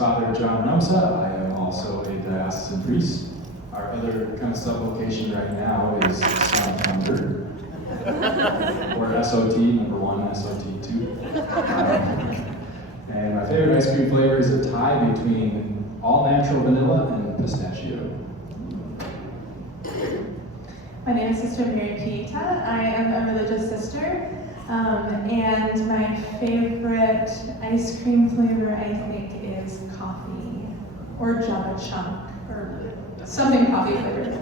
Father John Numsa. I am also a diocesan priest. Our other kind of sub-vocation right now is Son of Thunder, or SOT number 1, SOT 2. And my favorite ice cream flavor is a tie between all natural vanilla and pistachio. My name is Sister Mary Pieta. I am a religious sister, and my favorite ice cream flavor, I think, is coffee, or Java Chunk, or something coffee flavored.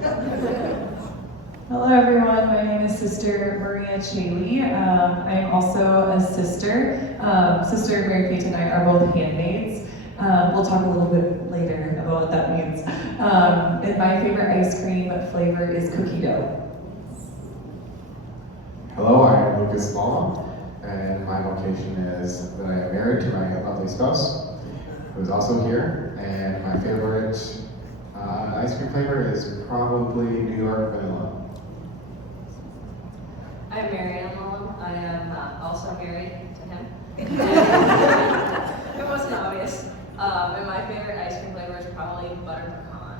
Hello everyone, my name is Sister Maria Chaley. I'm also a sister. Sister Mary Pieta and I are both handmaids. We'll talk a little bit later about what that means. And my favorite ice cream flavor is cookie dough. Hello, I'm Lucas Ball, and my vocation is that I am married to my lovely spouse, who is also here, and my favorite ice cream flavor is probably New York vanilla. I'm Marianne Mullen. I am also married to him. It wasn't obvious. And my favorite ice cream flavor is probably butter pecan.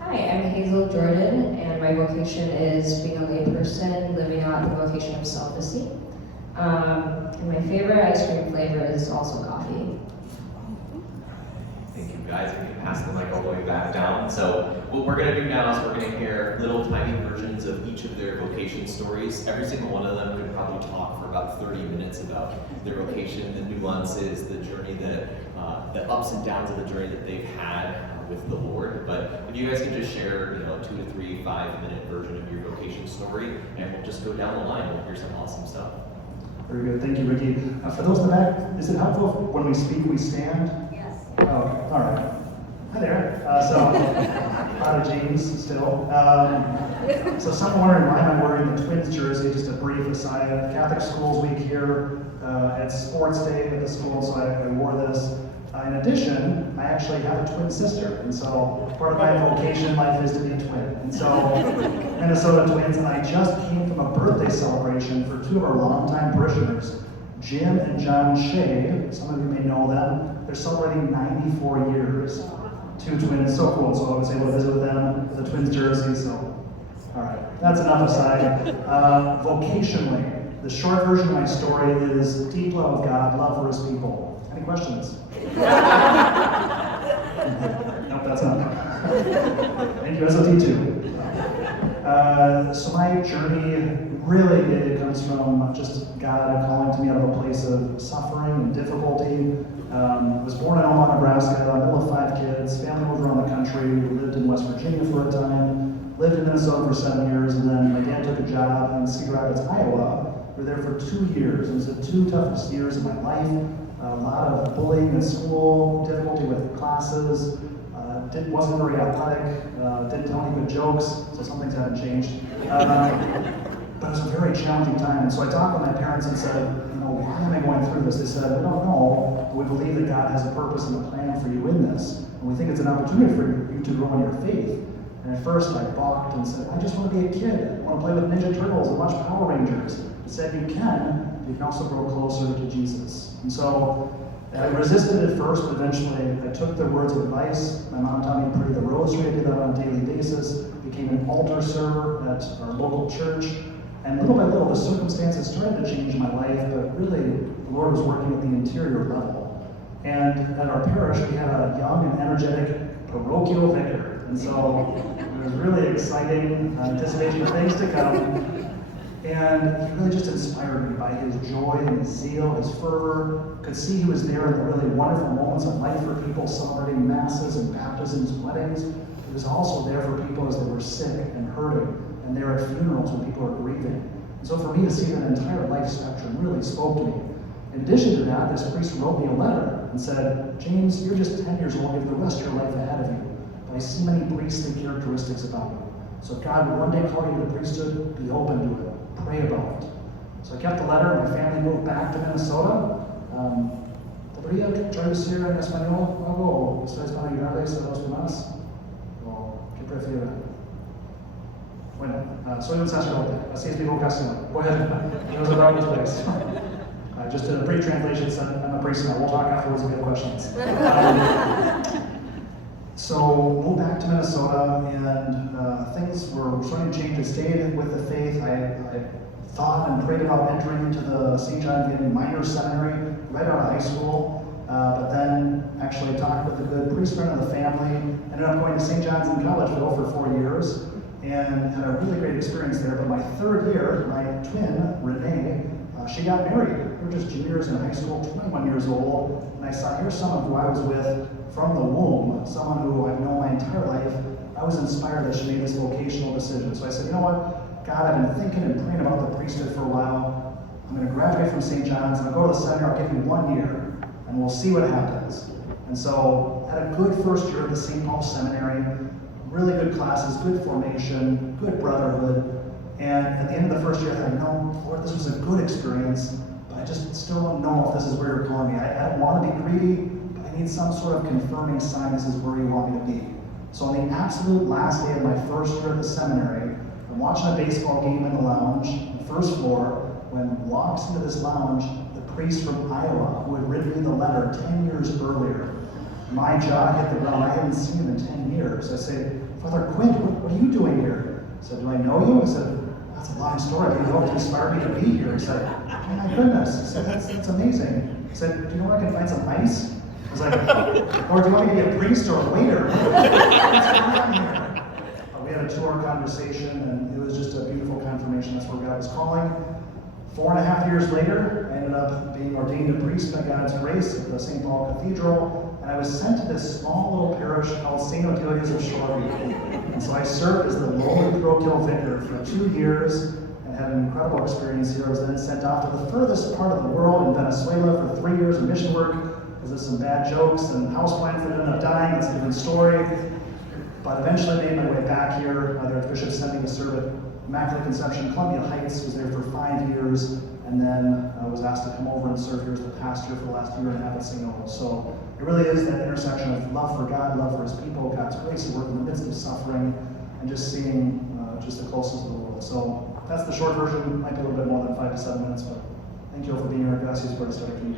Hi, I'm Hazel Jordan, and my vocation is being a layperson living out the vocation of celibacy. And my favorite ice cream flavor is also coffee. Thank you guys. We can pass the mic all the way back down. So what we're going to do now is we're going to hear little tiny versions of each of their vocation stories. Every single one of them could probably talk for about 30 minutes about their vocation, the nuances, the journey, the ups and downs of the journey that they've had with the Lord. But if you guys can just share, a 2 to 3, 5-minute version of your vocation story, and we'll just go down the line. We'll hear some awesome stuff. Very good, thank you, Ricky. For those in the back, is it helpful if when we speak we stand? Yes. Oh, all right. Hi there. Father James still. So some wondering why I'm wearing the Twins jersey. Just a brief aside. Catholic Schools Week here. It's sports day at the school, so I wore this. In addition, I actually have a twin sister, and so part of my vocation in life is to be a twin. And so, Minnesota Twins, and I just came from a birthday celebration for 2 of our longtime parishioners, Jim and John Shea. Some of you may know them. They're celebrating 94 years. 2 twins, so cool. So I was able to visit with them with the Twins jersey. So, all right, that's enough aside. Vocationally, the short version of my story is deep love of God, love for His people. Any questions? Nope, that's not. Thank you, SOT 2. So my journey really it comes from just God calling to me out of a place of suffering and difficulty. I was born in Omaha, Nebraska, middle of 5 kids, family moved around the country, lived in West Virginia for a time, lived in Minnesota for 7 years, and then my dad took a job in Cedar Rapids, Iowa. We were there for 2 years. It was the 2 toughest years of my life. A lot of bullying in school, difficulty with classes, wasn't very athletic, didn't tell any good jokes, so some things haven't changed. But it was a very challenging time. And so I talked with my parents and said, why am I going through this? They said, we don't know, but we believe that God has a purpose and a plan for you in this. And we think it's an opportunity for you to grow in your faith. And at first I balked and said, I just want to be a kid. I want to play with Ninja Turtles and watch Power Rangers. He said, you can also grow closer to Jesus. And so I resisted at first, but eventually I took their words of advice. My mom taught me to pray the rosary. I did that on a daily basis. Became an altar server at our local church. And little by little, the circumstances started to change my life, but really, the Lord was working at the interior level. And at our parish, we had a young and energetic parochial vicar. And so it was really exciting, anticipation of things to come. And he really just inspired me by his joy and his zeal, his fervor. Could see he was there in the really wonderful moments of life for people, celebrating masses and baptisms, weddings. He was also there for people as they were sick and hurting, and there at funerals when people are grieving. And so for me to see that entire life spectrum really spoke to me. In addition to that, this priest wrote me a letter and said, James, you're just 10 years old, you have the rest of your life ahead of you. But I see many priestly characteristics about you. So if God would one day call you to the priesthood, be open to it. Pray about it. So I kept the letter. My family moved back to Minnesota. ¿Podría traducir en español algo? ¿Ustedes van a ayudarles a los demás? ¿O qué prefieren? Bueno, soy un sacerdote. Así es mi vocación. Voy a ayudar mis Just in a brief translation, said I'm a priest now. We'll talk afterwards if you have questions. So moved back to Minnesota, and things were starting to change. I stayed with the faith. I thought and prayed about entering into the St. John Vianney Minor Seminary right out of high school. But then actually talked with a good priest friend of the family. Ended up going to St. John's in Collegeville for 4 years and had a really great experience there. But my third year, my twin, Renee, she got married. We were just juniors in high school, 21 years old. And I saw, here's someone who I was with from the womb, someone who I've known my entire life. I was inspired that she made this vocational decision. So I said, you know what? God, I've been thinking and praying about the priesthood for a while. I'm going to graduate from St. John's. I'm going to go to the seminary. I'll give you 1 year, and we'll see what happens. And so had a good first year at the St. Paul Seminary. Really good classes, good formation, good brotherhood. And at the end of the first year, I thought, no, Lord, this was a good experience, but I just still don't know if this is where you're calling me. I don't want to be greedy, but I need some sort of confirming sign this is where you want me to be. So on the absolute last day of my first year at the seminary, I'm watching a baseball game in the lounge, the first floor, when walks into this lounge the priest from Iowa who had written me the letter 10 years earlier. My jaw hit the ground. I hadn't seen him in 10 years. I say, Father Quint, what are you doing here? He said, do I know you? I said, that's a long story. You helped inspire me to be here. He said, oh my goodness. He said, that's amazing. He said, do you know where I can find some ice? I was like, or do you want me to be a priest or a waiter? What's going on here? We had a 2-hour conversation, and it was just a beautiful confirmation. That's where God was calling. 4.5 years later, I ended up being ordained a priest by God's grace at the St. Paul Cathedral, and I was sent to this small little parish called St. Odilia's of Shoreview. And so I served as the lowly parochial vicar for 2 years and had an incredible experience here. I was then sent off to the furthest part of the world in Venezuela for 3 years of mission work because of some bad jokes and houseplants that ended up dying. That's a different story. But eventually made my way back here. The Archbishop sent me to serve at Immaculate Conception, Columbia Heights, was there for 5 years, and then was asked to come over and serve here as the pastor for the last 1.5 years at St. Old. So it really is that intersection of love for God, love for his people, God's grace at work in the midst of suffering, and just seeing just the closest of the world. So that's the short version. Might be a little bit more than 5 to 7 minutes, but thank you all for being here. Gracias por estar aquí.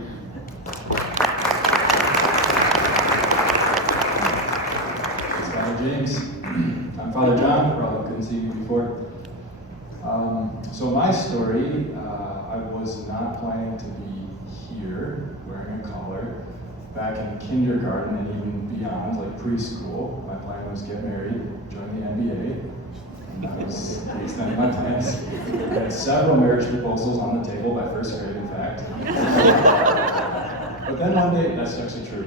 James. I'm Father John, for all who couldn't see me before. So my story, I was not planning to be here wearing a collar. Back in kindergarten and even beyond, like preschool, my plan was get married, join the NBA, and that was the extent of my plans. I had several marriage proposals on the table by first grade, in fact. But then one day, that's actually true.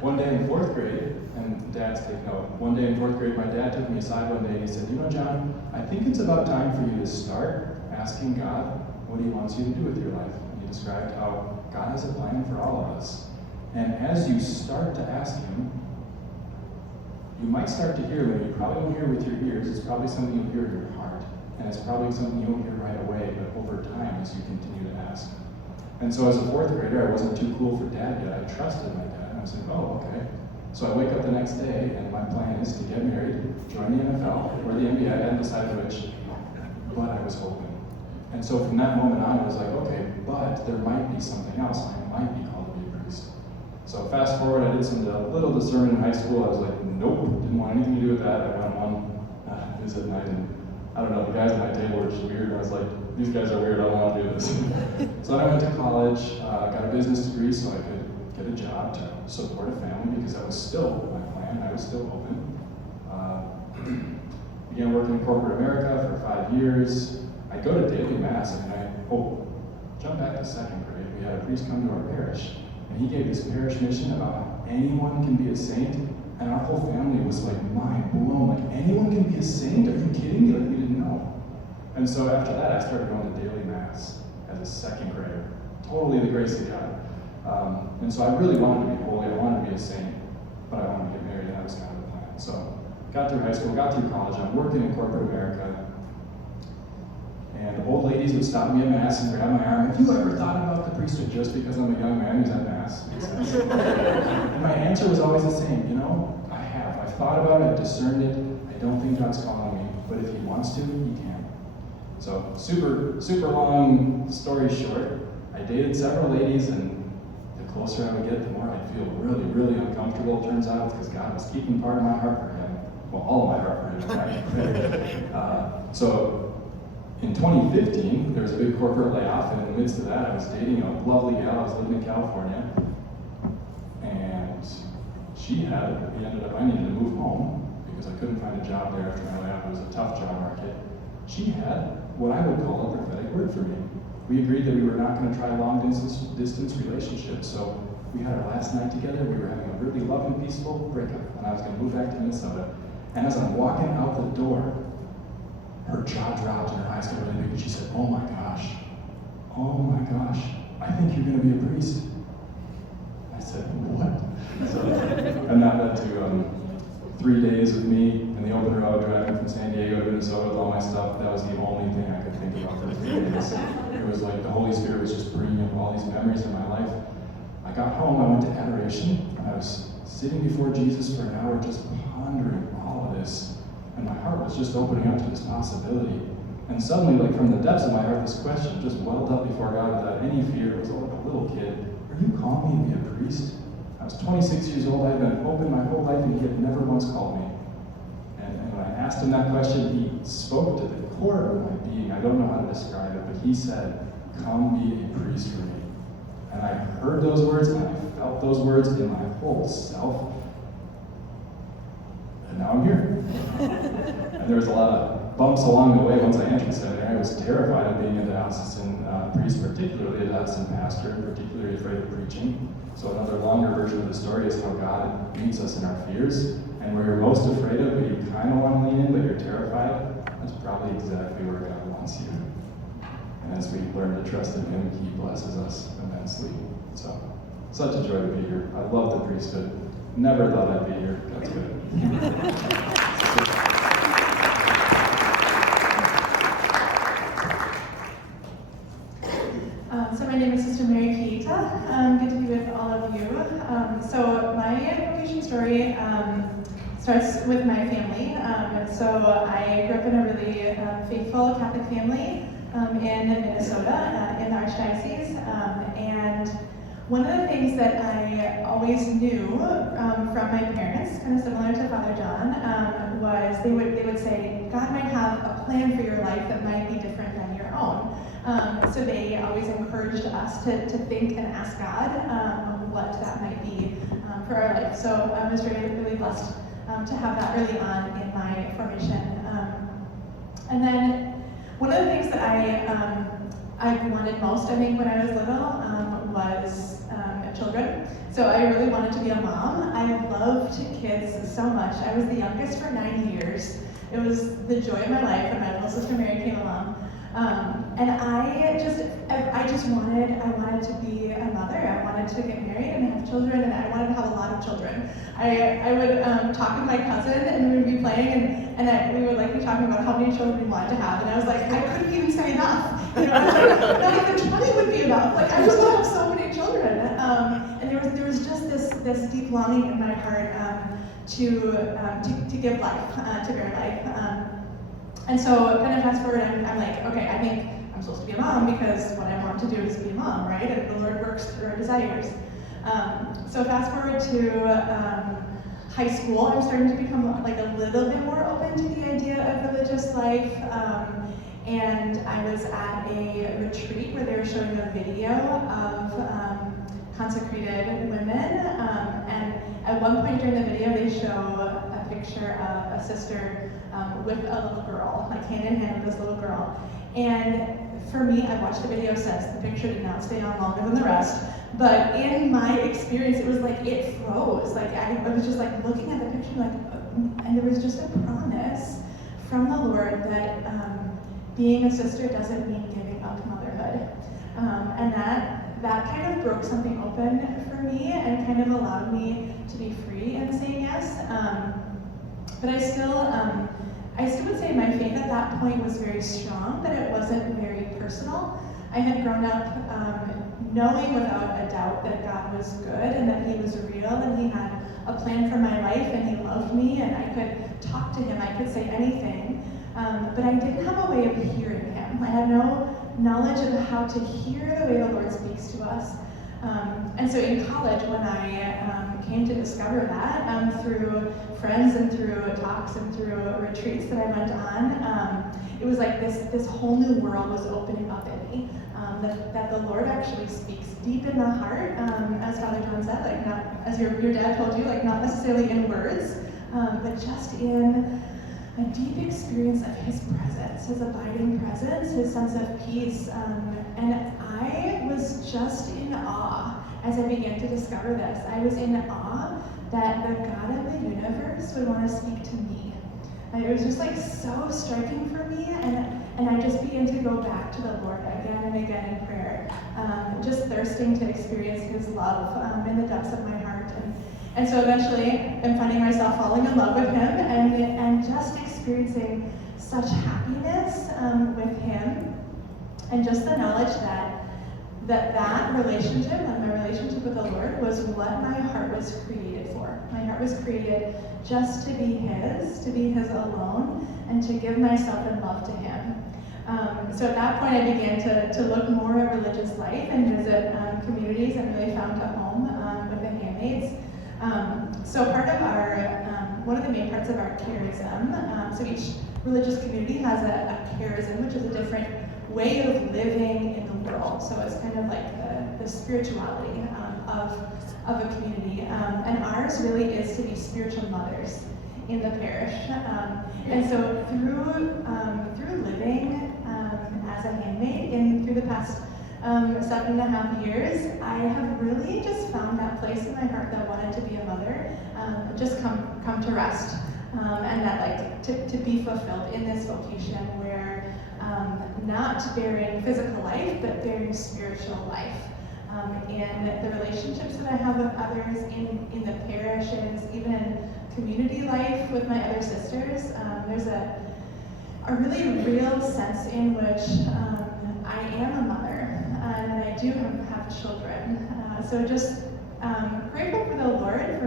One day in 4th grade, and dads take note, one day in 4th grade, my dad took me aside one day and he said, you know, John, I think it's about time for you to start asking God what he wants you to do with your life. And he described how God has a plan for all of us. And as you start to ask him, you might start to hear, when you probably won't hear with your ears, it's probably something you'll hear in your heart. And it's probably something you won't hear right away, but over time as you continue to ask. And so as a 4th grader, I wasn't too cool for dad yet. I trusted my dad. I was like, oh, okay. So I wake up the next day, and my plan is to get married, join the NFL, or the NBA. I hadn't decided which, but I was hoping. And so from that moment on, I was like, okay, but there might be something else. I might be called to be a priest. So fast forward, I did some little discernment in high school. I was like, nope, didn't want anything to do with that. I went on one visit night, and I don't know, the guys at my table were just weird. I was like, these guys are weird, I don't want to do this. So then I went to college, got a business degree so I could get a job to support a family, because that was still my plan. I was still open. Began working in corporate America for 5 years. I go to daily mass, and jump back to 2nd grade. We had a priest come to our parish, and he gave this parish mission about how anyone can be a saint, and our whole family was like mind blown. Like, anyone can be a saint? Are you kidding me? Like, we didn't know. And so after that, I started going to daily mass as a 2nd grader. Totally the grace of God. And so I really wanted to be holy. I wanted to be a saint, but I wanted to get married, and that was kind of the plan. So got through high school, got through college. I'm working in corporate America. And old ladies would stop me at mass and grab my arm. Have you ever thought about the priesthood just because I'm a young man who's at mass? And my answer was always the same, you know, I have. I've thought about it, I've discerned it. I don't think God's calling me, but if he wants to, he can. So super long story short, I dated several ladies, and the closer I would get, the more I'd feel really uncomfortable. Turns out it's because God was keeping part of my heart for him. Well, all of my heart for him, in fact. So in 2015, there was a big corporate layoff, and in the midst of that, I was dating a lovely gal. I was living in California, and I needed to move home because I couldn't find a job there after my layoff. It was a tough job market. She had what I would call a prophetic word for me. We agreed that we were not going to try long distance relationships, so we had our last night together. We were having a really loving, peaceful breakup, and I was going to move back to Minnesota. And as I'm walking out the door, her jaw dropped and her eyes got really big, and she said, oh my gosh, I think you're going to be a priest. I said, what? So, and that led to 3 days of me in the open road driving from San Diego to Minnesota with all my stuff. That was the only thing I could think about for 3 days. It was like the Holy Spirit was just bringing up all these memories in my life. I got home, I went to adoration, and I was sitting before Jesus for an hour just pondering all of this. And my heart was just opening up to this possibility. And suddenly, like from the depths of my heart, this question just welled up before God without any fear. It was like a little kid. Are you calling me to be a priest? I was 26 years old. I had been open my whole life, and he had never once called me. And when I asked him that question, he spoke to the core of my being. I don't know how to describe it, but he said, come be a priest for me. And I heard those words, and I felt those words in my whole self. And now I'm here. And there was a lot of bumps along the way. Once I entered seminary, I was terrified of being a diocesan priest, particularly a diocesan pastor, and particularly afraid of preaching. So another longer version of the story is how God meets us in our fears. And where you're most afraid of, but you kind of want to lean in, but you're terrified, that's probably exactly where God wants you. And as we learn to trust in him, he blesses us immensely. So, such a joy to be here. I love the priesthood. Never thought I'd be here. That's good. So my name is Sister Mary Keita. Good to be with all of you. So my vocation story starts with my family. So I grew up in a really faithful Catholic family in Minnesota, in the Archdiocese. And one of the things that I always knew from my parents, kind of similar to Father John, was they would say, God might have a plan for your life that might be different than your own. So they always encouraged us to think and ask God what that might be for our life. So I was really blessed to have that early on in my formation. And then one of the things that I wanted most, I think, when I was little was children. So I really wanted to be a mom. I loved kids so much. I was the youngest for 9 years. It was the joy of my life when my little sister Mary came along. And I wanted to be a mother. I wanted to get married and have children, and I wanted to have a lot of children. I would talk with my cousin, and we would be playing, and we would be talking about how many children we wanted to have, and I was like, I couldn't even say enough. You know, not even 20 would be enough. Like, I just want to have so many children. And there was just this deep longing in my heart to give life, to bear life. And so kind of fast forward, I'm like, okay, I think I'm supposed to be a mom because what I want to do is be a mom, right? And the Lord works through our desires. So fast forward to high school, I'm starting to become a little bit more open to the idea of religious life. And I was at a retreat where they were showing a video of consecrated women. And at one point during the video, they show a picture of a sister with a little girl, hand in hand with this little girl. And for me, I've watched the video since. The picture did not stay on longer than the rest. But in my experience, it was it froze. I was just looking at the picture, and there was just a promise from the Lord that being a sister doesn't mean giving up motherhood. And that kind of broke something open for me and kind of allowed me to be free in saying yes. But I still would say my faith at that point was very strong, but it wasn't very personal. I had grown up knowing without a doubt that God was good and that he was real and he had a plan for my life and he loved me and I could talk to him, I could say anything. But I didn't have a way of hearing him. Him. I had no knowledge of how to hear the way the Lord speaks to us. And so in college, when I came to discover that through friends and through talks and through retreats that I went on, it was like this whole new world was opening up in me. That the Lord actually speaks deep in the heart, as Father John said, like not, as your dad told you, like not necessarily in words, but just in a deep experience of His presence, His abiding presence, His sense of peace. And I was just in awe as I began to discover this. I was in awe that the God of the universe would want to speak to me. And it was just like so striking for me, and I just began to go back to the Lord again and again in prayer, just thirsting to experience His love in the depths of my heart. And so eventually I'm finding myself falling in love with Him and just experiencing such happiness with Him, and just the knowledge that relationship and my relationship with the Lord was what my heart was created for. My heart was created just to be His alone, and to give myself in love to Him. So at that point I began to look more at religious life and visit communities, and really found a home with the Handmaids. So part of our, one of the main parts of our charism, so each religious community has a charism, which is a different way of living in the world. So it's kind of like the spirituality of a community. And ours really is to be spiritual mothers in the parish. And so through living as a handmaid through the past 7.5 years, I have really just found that place in my heart that wanted to be a mother, just come to rest. And that like to be fulfilled in this vocation where not bearing physical life, but bearing spiritual life. And the relationships that I have with others in the parishes, even in community life with my other sisters, there's a really real sense in which I am a mother, and I do have children. So just grateful for the Lord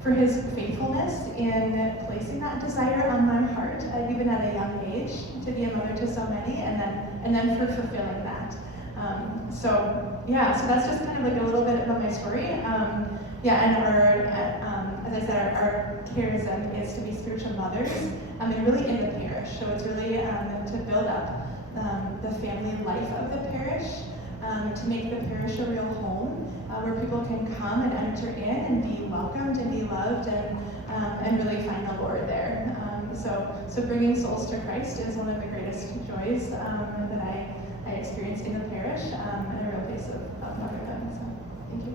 for His faithfulness in placing that desire on my heart, even at a young age, to be a mother to so many, and then for fulfilling that. So that's just kind of like a little bit about my story. And as I said, our charism is to be spiritual mothers, and really in the parish. So it's really to build up the family life of the parish, to make the parish a real home where people can come and enter in and be welcomed and be loved and really find the Lord there. So bringing souls to Christ is one of the greatest joys that I experience in the parish, and a real place of motherhood. So thank you.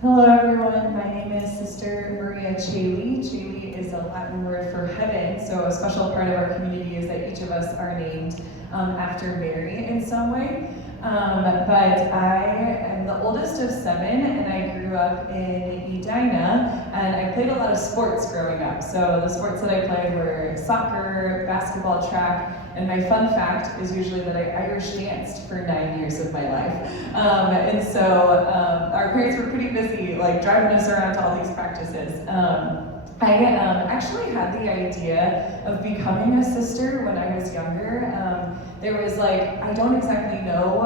Hello everyone, my name is Sister Maria Chaley. Chaley is a Latin word for heaven, so a special part of our community is that each of us are named after Mary in some way. But I am the oldest of 7, and I grew up in Edina, and I played a lot of sports growing up. So the sports that I played were soccer, basketball, track, and my fun fact is usually that I Irish danced for 9 years of my life. And so our parents were pretty busy, like driving us around to all these practices. I actually had the idea of becoming a sister when I was younger. There was I don't exactly know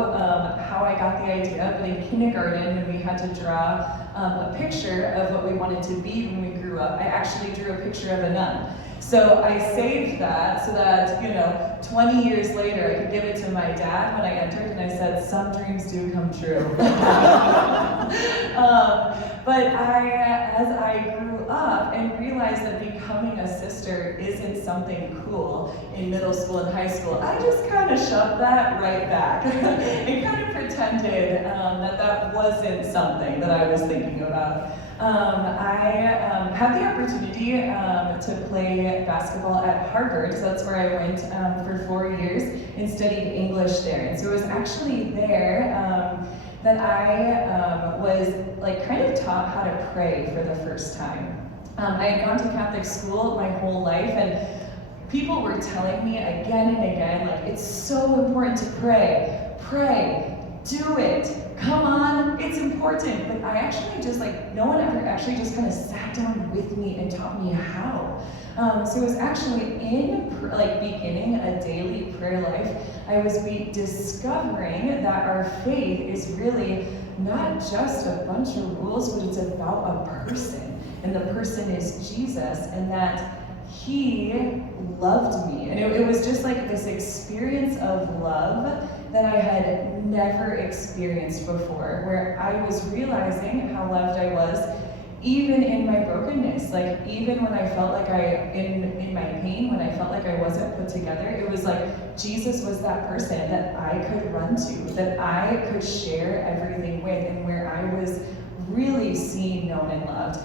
how I got the idea, but in kindergarten when we had to draw a picture of what we wanted to be when we grew up, I actually drew a picture of a nun. So I saved that so that, 20 years later, I could give it to my dad when I entered, and I said, some dreams do come true. But as I grew up and realized that becoming a sister isn't something cool in middle school and high school, I just kind of shoved that right back and kind of pretended that wasn't something that I was thinking about. I had the opportunity to play basketball at Harvard, so that's where I went for 4 years and studied English there. And so it was actually there that I was kind of taught how to pray for the first time. I had gone to Catholic school my whole life, and people were telling me again and again, it's so important to pray. do it, come on, it's important. But I actually just no one ever actually just kind of sat down with me and taught me how. So it was actually in beginning a daily prayer life, I was discovering that our faith is really not just a bunch of rules, but it's about a person. And the person is Jesus, and that he loved me. And it was just this experience of love that I had never experienced before, where I was realizing how loved I was, even in my brokenness. Even when I felt in my pain, when I felt like I wasn't put together, it was Jesus was that person that I could run to, that I could share everything with, and where I was really seen, known, and loved.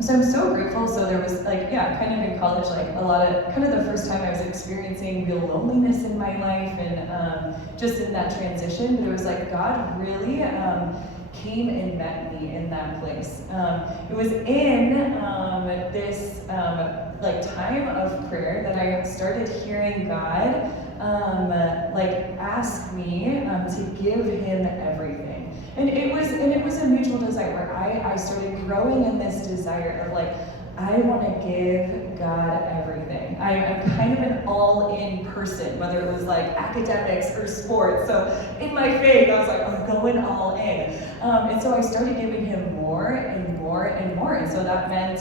So I'm so grateful. So there was kind of in college, a lot of, kind of the first time I was experiencing real loneliness in my life, and just in that transition, but it was God really came and met me in that place. It was in this time of prayer that I started hearing God ask me to give him everything. And it was a mutual desire where I started growing in this desire of I want to give God everything. I'm kind of an all-in person, whether it was academics or sports. So in my faith, I was I'm going all in. And so I started giving him more and more and more. And so that meant,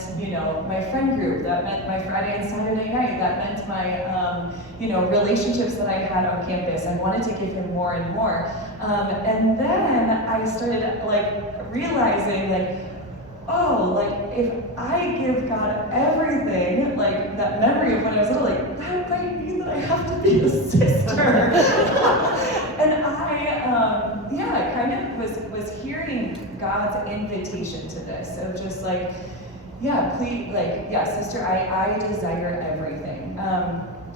my friend group, that meant my Friday and Saturday night, that meant my, relationships that I had on campus. I wanted to give him more and more. And then I started realizing if I give God everything, that memory of when I was little, that might mean that I have to be a sister. And I kind of was hearing God's invitation to this of just please, sister, I desire everything.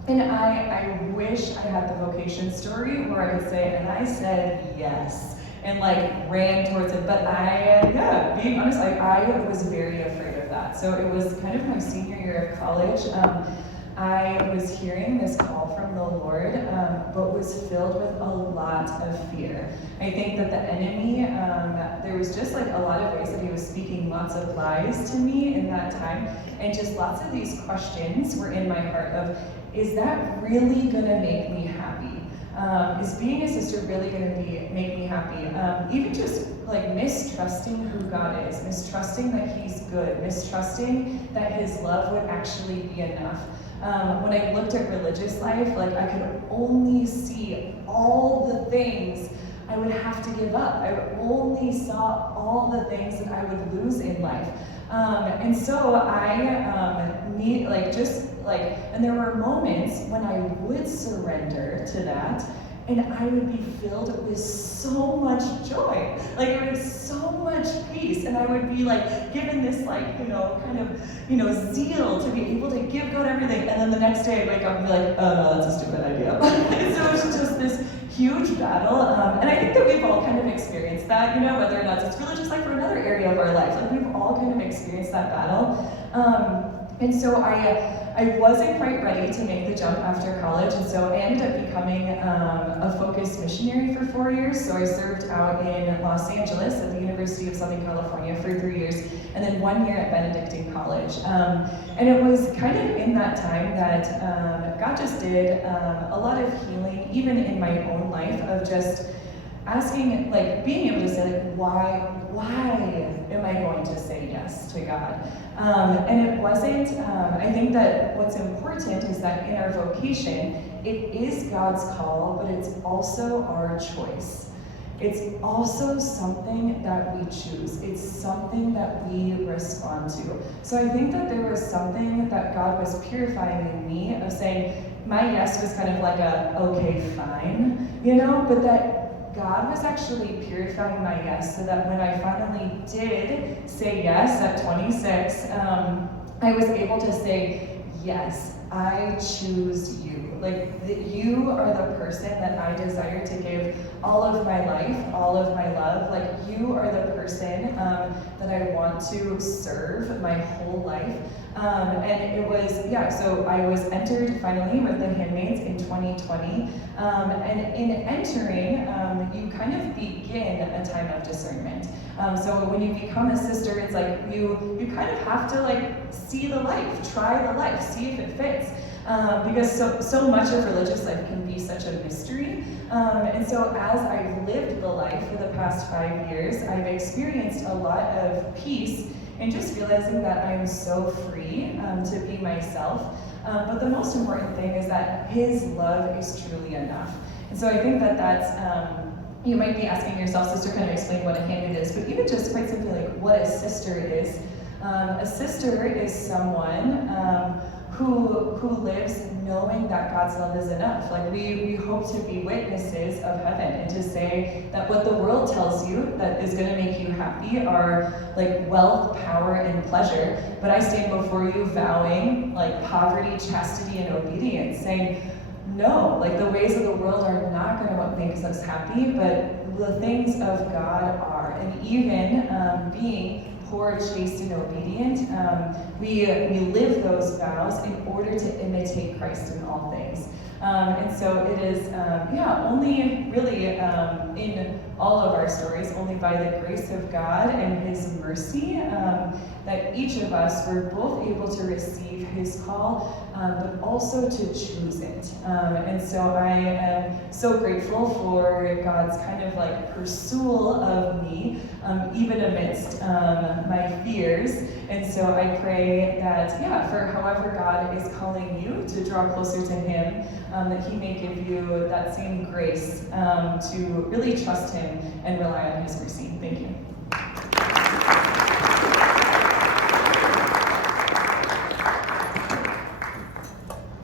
And I wish I had the vocation story where I could say, and I said yes, and ran towards it. But being honest, I was very afraid of that. So it was kind of my senior year of college. I was hearing this call from the Lord, but was filled with a lot of fear. I think that the enemy, there was just a lot of ways that he was speaking lots of lies to me in that time, and just lots of these questions were in my heart of, is that really gonna make me happy? Is being a sister really gonna make me happy? Even just mistrusting who God is, mistrusting that he's good, mistrusting that his love would actually be enough. When I looked at religious life, I could only see all the things I would have to give up. I only saw all the things that I would lose in life. And so I and there were moments when I would surrender to that, and I would be filled with so much joy. It was so much peace, and I would be given this zeal to be able to give God everything, and then the next day I'd wake up and be oh no, that's a stupid idea. So it was just this huge battle, and I think that we've all kind of experienced that, whether or not it's religious life or another area of our life, we've all kind of experienced that battle. And so I wasn't quite ready to make the jump after college, and so I ended up becoming a focused missionary for 4 years. So I served out in Los Angeles at the University of Southern California for 3 years, and then 1 year at Benedictine College. And it was kind of in that time that God just did a lot of healing, even in my own life, of just asking, being able to say, why am I going to say yes to God? And it wasn't, I think that what's important is that in our vocation, it is God's call, but it's also our choice. It's also something that we choose. It's something that we respond to. So I think that there was something that God was purifying in me of saying, my yes was kind of okay, fine, but that God was actually purifying my yes, so that when I finally did say yes at 26, I was able to say, yes, I choose you. like that you are the person that I desire to give all of my life, all of my love. Like you are the person that I want to serve my whole life. And it was, yeah, so I was entered finally with the Handmaids in 2020. And in entering, you kind of begin a time of discernment. So when you become a sister, it's like you kind of have to like see the life, try the life, see if it fits. Because so much of religious life can be such a mystery. And so as I've lived the life for the past 5 years, I've experienced a lot of peace and just realizing that I'm so free to be myself. But the most important thing is that His love is truly enough. And so I think that that's, you might be asking yourself, sister, kind of explain what a handmaid is, but even just quite simply like what a sister is. A sister is someone who lives knowing that God's love is enough. Like we hope to be witnesses of heaven and to say that what the world tells you that is going to make you happy are like wealth, power, and pleasure. But I stand before you vowing like poverty, chastity, and obedience, saying, no, like the ways of the world are not going to what makes us happy, but the things of God are. And even being poor, chaste, and obedient, we live those vows in order to imitate Christ in all things. And so it is, only really in all of our stories, only by the grace of God and His mercy, that each of us were both able to receive His call, but also to choose it. And so I am so grateful for God's kind of like pursual of me, even amidst my fears. And so I pray that, for however God is calling you to draw closer to Him, that He may give you that same grace to really trust Him and rely on His mercy. Thank you.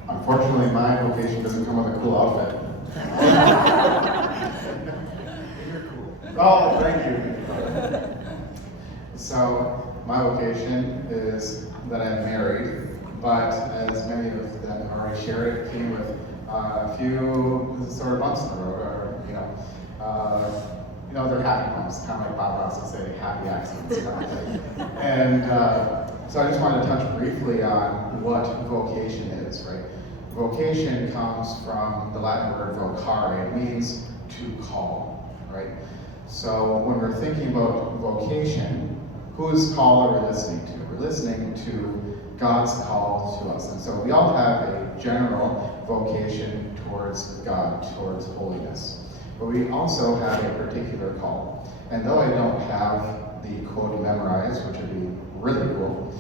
Unfortunately, my vocation doesn't come with a cool outfit. Oh, thank you. So, my vocation is that I'm married, but as many of them have already shared, it came with a few sort of bumps in the road, or they're happy bumps, kind of like Bob Ross would say, happy accidents. And so I just wanted to touch briefly on what vocation is, right? Vocation comes from the Latin word vocare. It means to call, right? So when we're thinking about vocation, whose call are we listening to? We're listening to God's call to us. And so we all have a general vocation towards God, towards holiness. But we also have a particular call. And though I don't have the quote memorized, which would be really cool,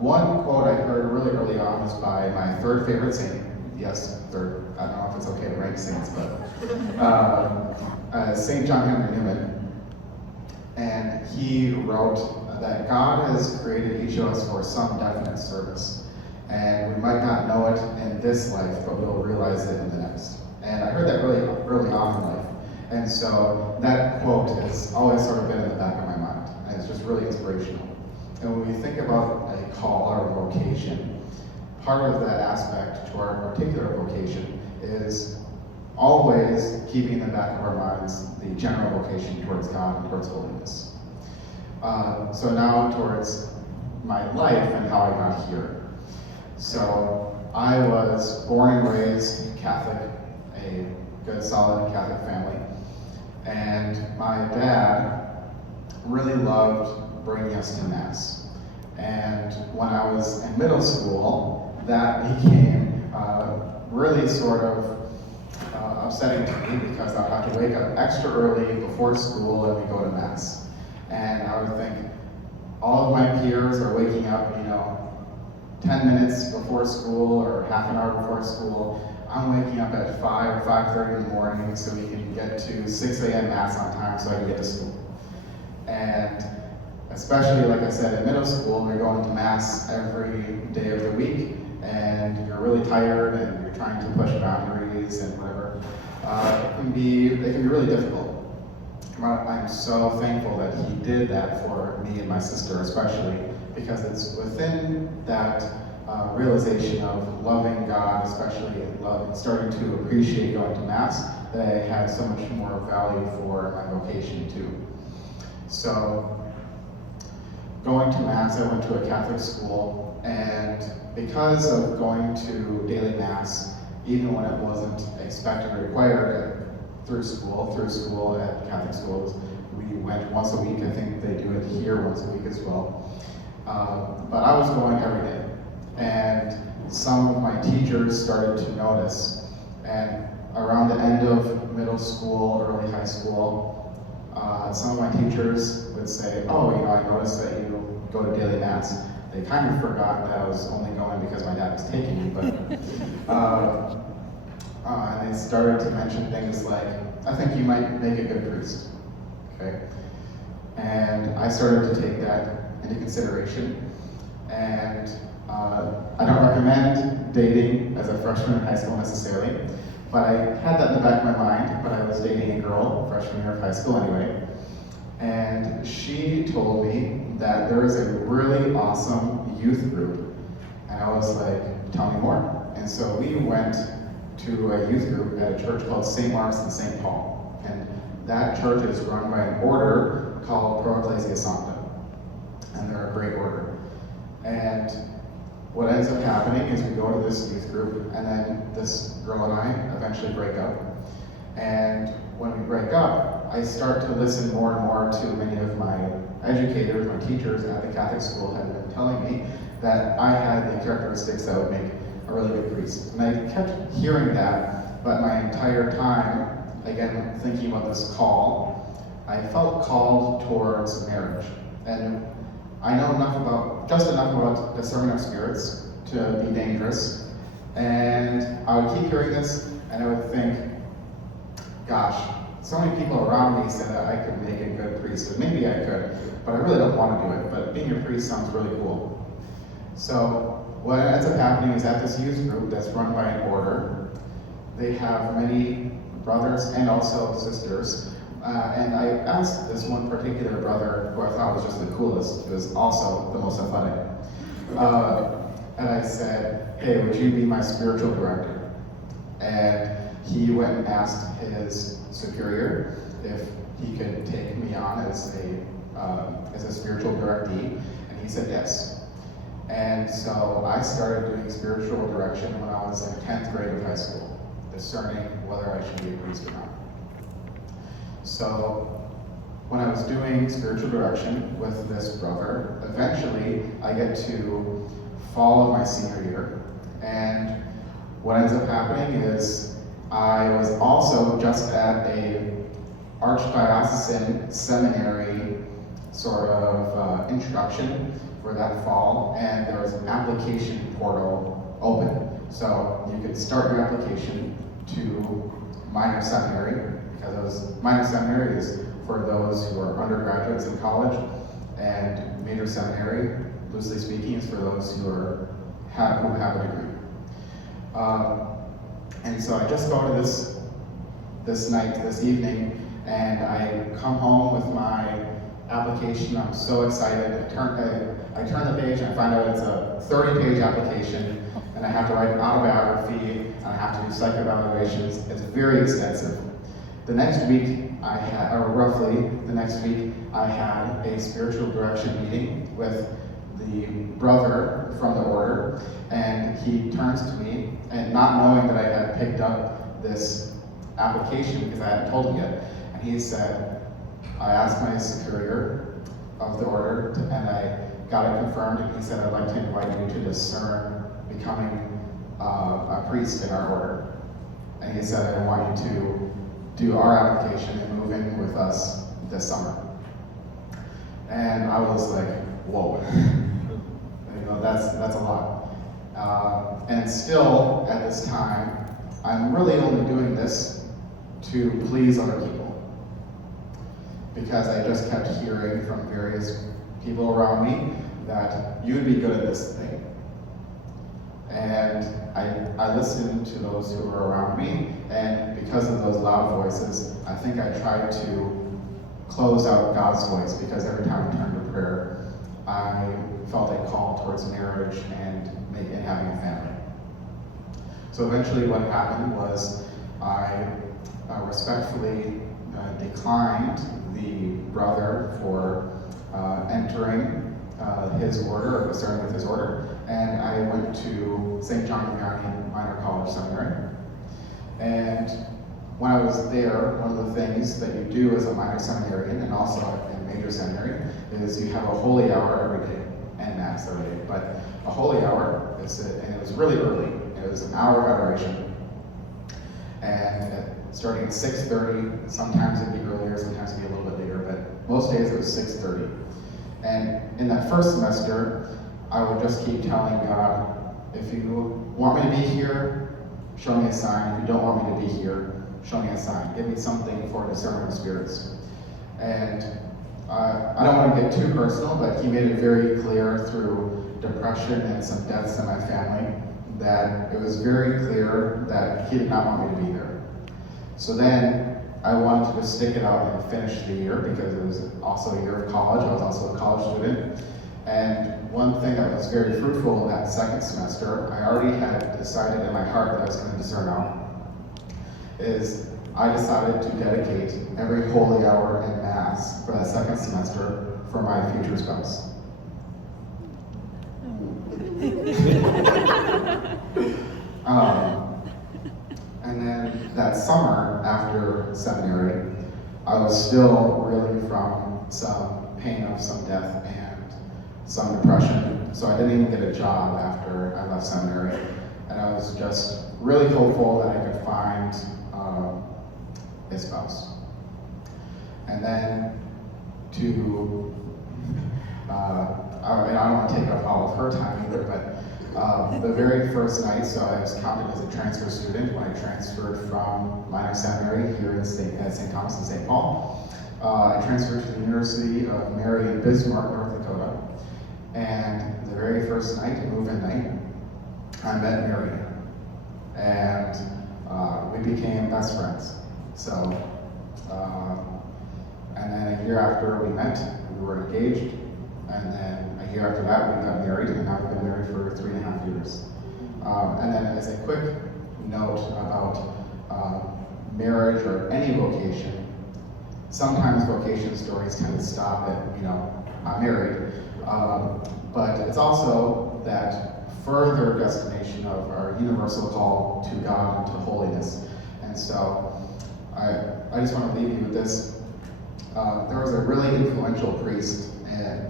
one quote I heard really early on was by my third favorite saint. Yes, third. I don't know if it's okay to rank saints, but St. John Henry Newman. And he wrote that God has created each of us for some definite service. And we might not know it in this life, but we'll realize it in the next. And I heard that really early on in life. And so that quote has always sort of been in the back of my mind. And it's just really inspirational. And when we think about a call or a vocation, part of that aspect to our particular vocation is always keeping in the back of our minds the general vocation towards God and towards holiness. So now towards my life and how I got here. So I was born and raised Catholic, a good solid Catholic family. And my dad really loved bringing us to Mass. And when I was in middle school, that became really sort of upsetting to me because I'd have to wake up extra early before school and we go to Mass. And I would think, all of my peers are waking up, 10 minutes before school or half an hour before school. I'm waking up at 5 or 5:30 in the morning so we can get to 6 a.m. Mass on time so I can get to school. And especially, like I said, in middle school, you're going to Mass every day of the week, and you're really tired, and you're trying to push boundaries and whatever. It can be really difficult. But I'm so thankful that he did that for me and my sister especially, because it's within that realization of loving God, especially starting to appreciate going to Mass, that I had so much more value for my vocation too. So, going to Mass, I went to a Catholic school, and because of going to daily Mass, even when it wasn't expected or required through school at Catholic schools, we went once a week. I think they do it here once a week as well. But I was going every day, and some of my teachers started to notice. And around the end of middle school, early high school, some of my teachers would say, "Oh, I noticed that you go to daily Mass." They kind of forgot that I was only going because my dad was taking me, but and they started to mention things like, "I think you might make a good priest." Okay, and I started to take that into consideration. And I don't recommend dating as a freshman in high school necessarily, but I had that in the back of my mind. But I was dating a girl freshman year of high school anyway. And she told me that there is a really awesome youth group. And I was like, "Tell me more." And so we went to a youth group at a church called St. Mark's in St. Paul. And that church is run by an order called Pro Ecclesia Sancta. And they're a great order. And what ends up happening is we go to this youth group, and then this girl and I eventually break up. And when we break up, I start to listen more and more to many of my educators, my teachers at the Catholic school had been telling me that I had the characteristics that would make a really good priest. And I kept hearing that, but my entire time, again, thinking about this call, I felt called towards marriage. And I know just enough about discerning of spirits to be dangerous. And I would keep hearing this, and I would think, gosh, so many people around me said that I could make a good priest, and maybe I could, but I really don't want to do it. But being a priest sounds really cool. So what ends up happening is at this youth group that's run by an order, they have many brothers and also sisters. And I asked this one particular brother, who I thought was just the coolest, who was also the most athletic. And I said, "Hey, would you be my spiritual director?" And he went and asked his superior if he could take me on as a spiritual directee, and he said yes. And so I started doing spiritual direction when I was in 10th grade of high school, discerning whether I should be a priest or not. So when I was doing spiritual direction with this brother, eventually I get to fall of my senior year, and what ends up happening is I was also just at a archdiocesan seminary sort of introduction for that fall, and there was an application portal open. So you could start your application to minor seminary, because minor seminary is for those who are undergraduates in college, and major seminary, loosely speaking, is for those who have a degree. And so I just go to this evening, and I come home with my application. I'm so excited. I turn the page and I find out it's a 30-page application, and I have to write an autobiography, and I have to do psych evaluations. It's very extensive. The next week, roughly the next week, I had a spiritual direction meeting with the brother from the order, and he turns to me, and not knowing that I had picked up this application because I hadn't told him yet, and he said, I asked my superior of the order, and I got it confirmed, and he said, I'd like to invite you to discern becoming a priest in our order. And he said, I want you to do our application and move in with us this summer. And I was like, whoa. That's a lot. And still, at this time, I'm really only doing this to please other people. Because I just kept hearing from various people around me that you would be good at this thing. And I listened to those who were around me, and because of those loud voices, I think I tried to close out God's voice, because every time I turned to prayer, I felt a call towards marriage and in having a family. So eventually what happened was I respectfully declined the brother for entering his order, or starting with his order, and I went to St. John Vianney Minor College Seminary. And when I was there, one of the things that you do as a minor seminarian and also in major seminary is you have a holy hour every day and mass every day. But a holy hour, and it was really early. It was an hour of adoration. And starting at 6:30, sometimes it'd be earlier, sometimes it'd be a little bit later, but most days it was 6:30. And in that first semester, I would just keep telling God, if you want me to be here, show me a sign. If you don't want me to be here, show me a sign. Give me something for discerning of spirits. And I don't want to get too personal, but he made it very clear through depression and some deaths in my family that it was very clear that he did not want me to be there. So then I wanted to just stick it out and finish the year because it was also a year of college. I was also a college student. And one thing that was very fruitful in that second semester, I already had decided in my heart that I was going to discern out, is I decided to dedicate every holy hour and mass for that second semester for my future spouse. And then that summer after seminary, I was still reeling from some pain of some death and some depression. So I didn't even get a job after I left seminary. And I was just really hopeful that I could find a spouse. And then I don't want to take up all of her time either, but the very first night, so I was counted as a transfer student when I transferred from minor seminary here at St. Thomas and St. Paul. I transferred to the University of Mary in Bismarck, North Dakota. And the very first night, move-in night, I met Mary. And we became best friends. So, and then a year after we met, we were engaged. And then a year after that, we got married, and now we've been married for 3.5 years. And then as a quick note about marriage or any vocation, sometimes vocation stories tend to stop at, I'm married. But it's also that further destination of our universal call to God and to holiness. And so I just want to leave you with this. There was a really influential priest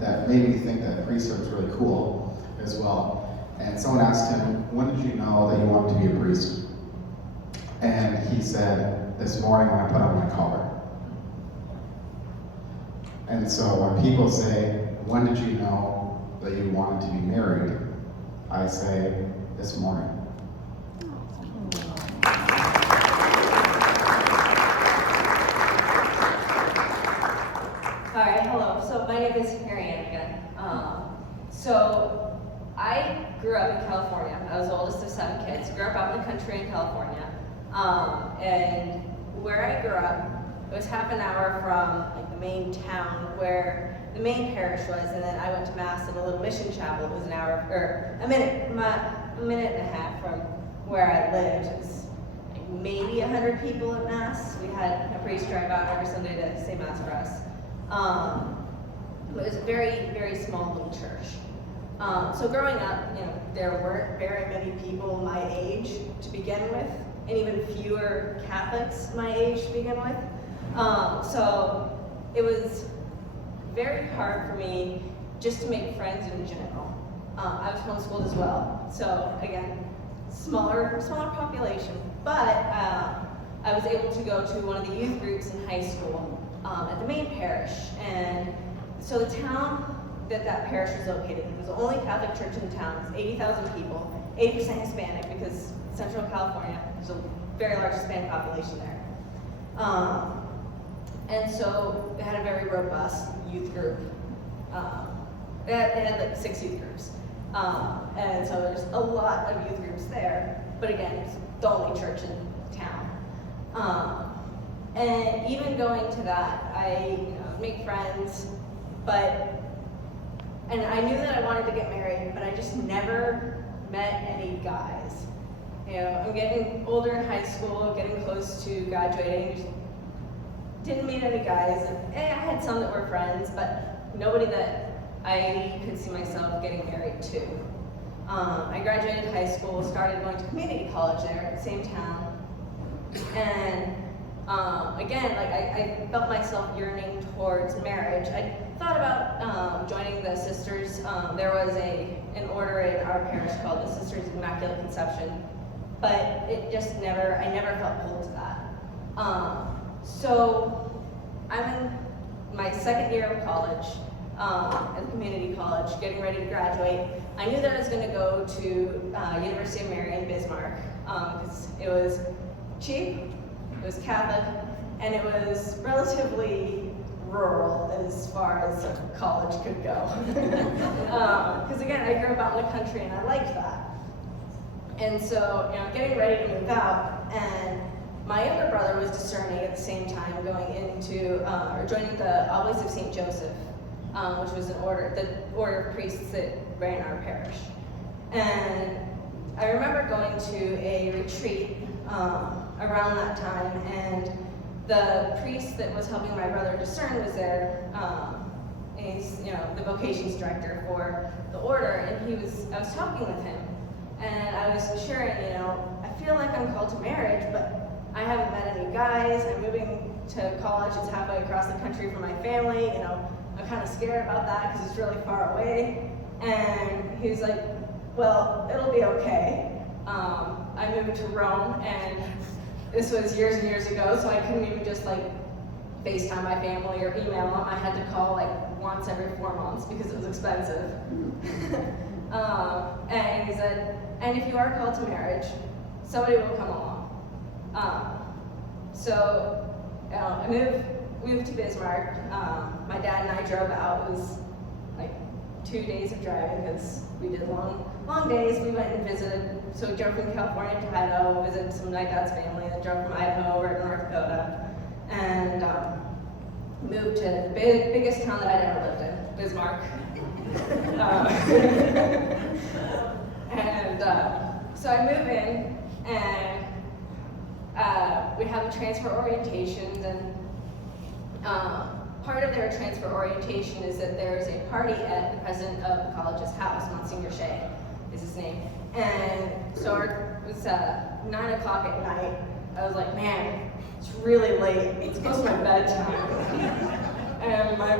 that made me think that priesthood was really cool as well. And someone asked him, when did you know that you wanted to be a priest? And he said, this morning when I put on my collar. And so when people say, when did you know that you wanted to be married? I say, this morning. All right, hello. So my name is Marianne again. So I grew up in California. I was the oldest of 7 kids. Grew up out in the country in California. And where I grew up, it was half an hour from the main town where the main parish was, and then I went to mass in a little mission chapel. It was an hour or a minute and a half from where I lived. It was maybe 100 people at mass. We had a priest drive out every Sunday to say mass for us. It was a very, very small little church. So growing up, there weren't very many people my age to begin with, and even fewer Catholics my age to begin with. So it was very hard for me just to make friends in general. I was homeschooled as well, so again, smaller population. But I was able to go to one of the youth groups in high school at the main parish, and so the town that parish was located in was the only Catholic church in the town. It's 80,000 people, 80% Hispanic because Central California, there's a very large Hispanic population there. And so it had a very robust youth group. It had like 6 youth groups. And so there's a lot of youth groups there, but again, it's the only church in town. And even going to that, I make friends, and I knew that I wanted to get married, but I just never met any guys. You know, I'm getting older in high school, getting close to graduating, just didn't meet any guys. I had some that were friends, but nobody that I could see myself getting married to. I graduated high school, started going to community college there in the same town, and again, like I felt myself yearning towards marriage. I thought about joining the Sisters. There was an order in our parish called the Sisters of Immaculate Conception, but it just I never felt pulled to that. So I'm in my second year of college, at the community college, getting ready to graduate. I knew that I was going to go to University of Mary in Bismarck, because it was cheap, it was Catholic, and it was relatively rural as far as college could go. Because again, I grew up out in the country and I liked that. And so, getting ready to move out, and my younger brother was discerning at the same time, going into, or joining the Oblates of St. Joseph, which was the order of priests that ran our parish. And I remember going to a retreat around that time, and the priest that was helping my brother discern was there. And he's, the vocations director for the order, and I was talking with him, and I was sharing, I feel like I'm called to marriage, but I haven't met any guys. I'm moving to college. It's halfway across the country from my family. I'm kind of scared about that because it's really far away. And he was like, well, it'll be okay. I moved to Rome, and this was years and years ago, so I couldn't even just FaceTime my family or email them. I had to call once every 4 months because it was expensive. And he said, and if you are called to marriage, somebody will come along. So I moved to Bismarck. My dad and I drove out. It was 2 days of driving because we did long days. We went and visited. So we drove from California to Idaho, visited some of my dad's family, then drove from Idaho over to North Dakota, and moved to the biggest town that I'd ever lived in, Bismarck. So I move in, and we have a transfer orientations, and part of their transfer orientation is that there's a party at the president of the college's house, Monsignor Shea is his name. And so it was 9 o'clock at night. I was like, man, it's really late. It's close to my bedtime. And my